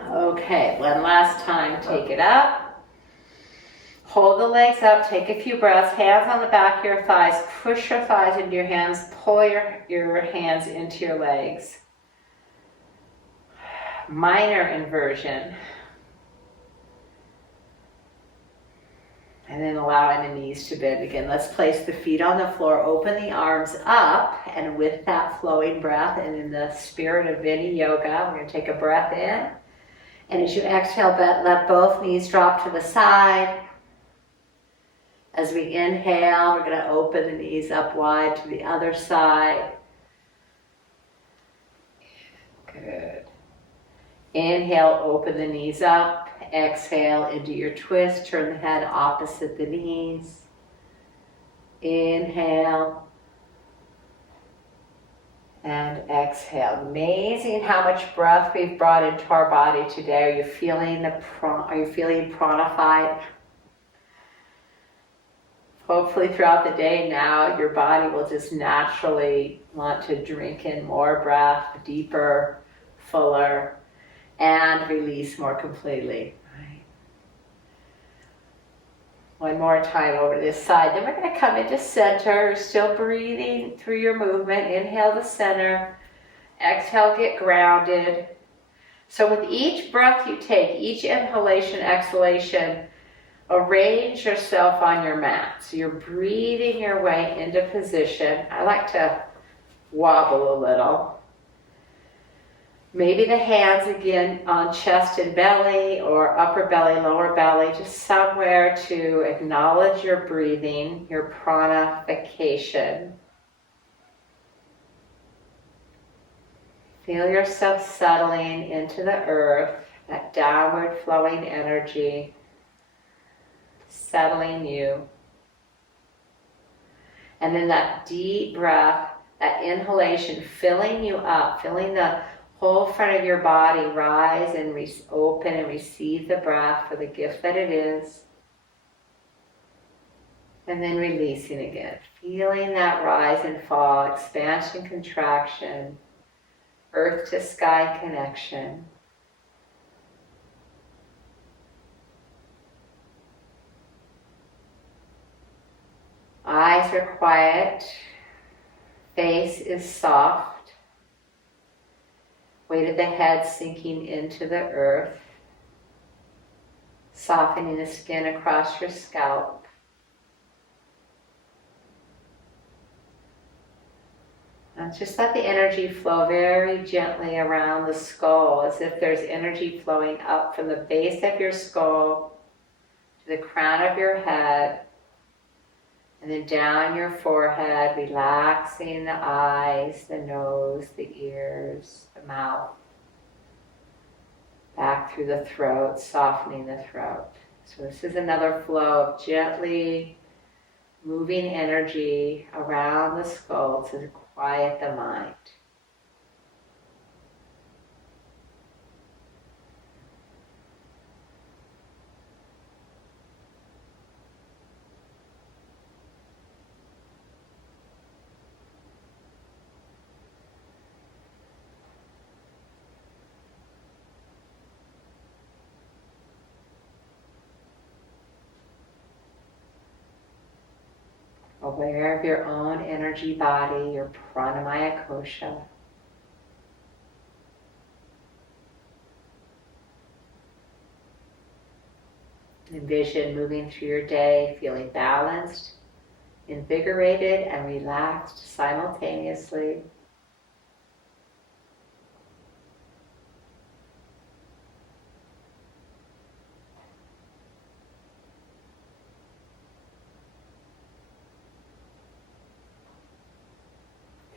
Okay, one last time, take it up. Hold the legs up, take a few breaths, hands on the back of your thighs, push your thighs into your hands, pull your hands into your legs. Minor inversion. And then allowing the knees to bend again. Let's place the feet on the floor, open the arms up, and with that flowing breath and in the spirit of Vini Yoga, we're going to take a breath in. And as you exhale, let both knees drop to the side. As we inhale, we're going to open the knees up wide to the other side. Good. Inhale, open the knees up. Exhale into your twist. Turn the head opposite the knees. Inhale. And exhale. Amazing how much breath we've brought into our body today. Are you feeling pranified? Hopefully throughout the day now, your body will just naturally want to drink in more breath, deeper, fuller, and release more completely. Right. One more time over to this side. Then we're going to come into center, still breathing through your movement. Inhale to center. Exhale, get grounded. So with each breath you take, each inhalation, exhalation, arrange yourself on your mat. So you're breathing your way into position. I like to wobble a little. Maybe the hands again on chest and belly, or upper belly, lower belly, just somewhere to acknowledge your breathing, your pranification. Feel yourself settling into the earth, that downward flowing energy. Settling you. And then that deep breath, that inhalation, filling you up, filling the whole front of your body, rise and open and receive the breath for the gift that it is. And then releasing again, feeling that rise and fall, expansion, contraction, earth to sky connection. Eyes are quiet, face is soft, weight of the head sinking into the earth, softening the skin across your scalp. And just let the energy flow very gently around the skull, as if there's energy flowing up from the base of your skull to the crown of your head. And then down your forehead, relaxing the eyes, the nose, the ears, the mouth. Back through the throat, softening the throat. So this is another flow of gently moving energy around the skull to quiet the mind. Aware of your own energy body, your pranamaya kosha. Envision moving through your day feeling balanced, invigorated, and relaxed simultaneously.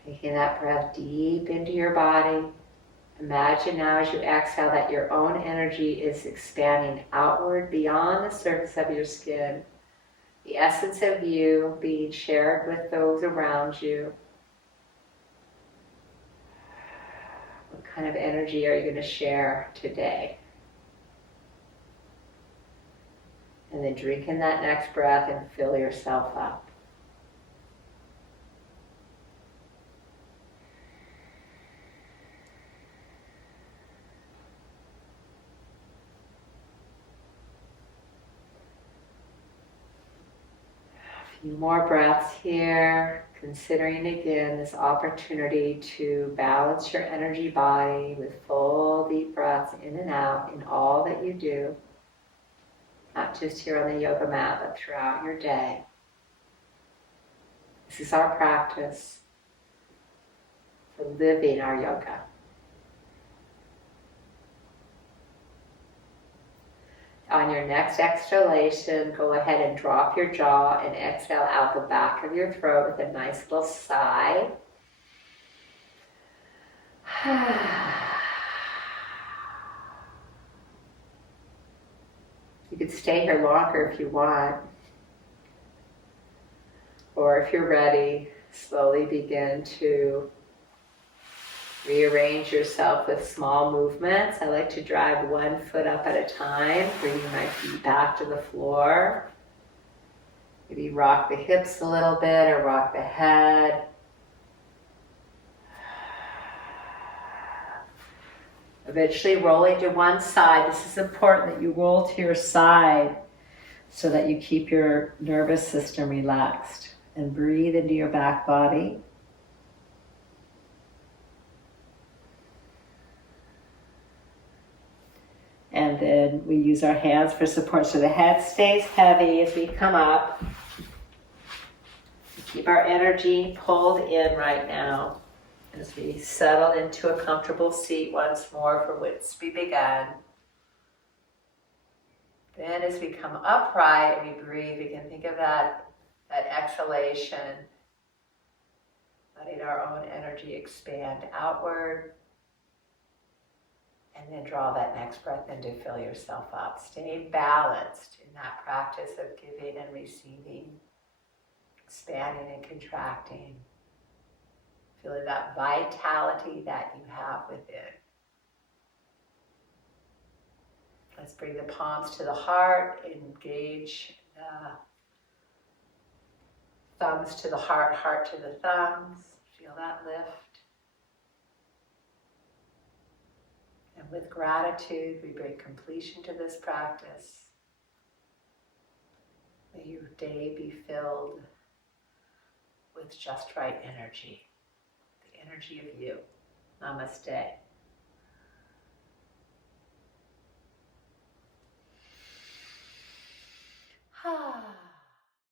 Taking that breath deep into your body. Imagine now as you exhale that your own energy is expanding outward beyond the surface of your skin. The essence of you being shared with those around you. What kind of energy are you going to share today? And then drink in that next breath and fill yourself up. A few more breaths here, considering again this opportunity to balance your energy body with full deep breaths in and out in all that you do. Not just here on the yoga mat, but throughout your day. This is our practice for living our yoga. On your next exhalation, go ahead and drop your jaw and exhale out the back of your throat with a nice little sigh. You could stay here longer if you want. Or if you're ready, slowly begin to rearrange yourself with small movements. I like to drive one foot up at a time, bringing my feet back to the floor. Maybe rock the hips a little bit or rock the head. Eventually rolling to one side. This is important that you roll to your side so that you keep your nervous system relaxed. And breathe into your back body. And then we use our hands for support. So the head stays heavy as we come up. We keep our energy pulled in right now as we settle into a comfortable seat once more for which we began. Then as we come upright and we breathe, we can think of that exhalation, letting our own energy expand outward. And then draw that next breath in to fill yourself up. Stay balanced in that practice of giving and receiving, expanding and contracting. Feeling that vitality that you have within. Let's bring the palms to the heart, engage the thumbs to the heart, heart to the thumbs. Feel that lift. And with gratitude, we bring completion to this practice. May your day be filled with just right energy, the energy of you. Namaste.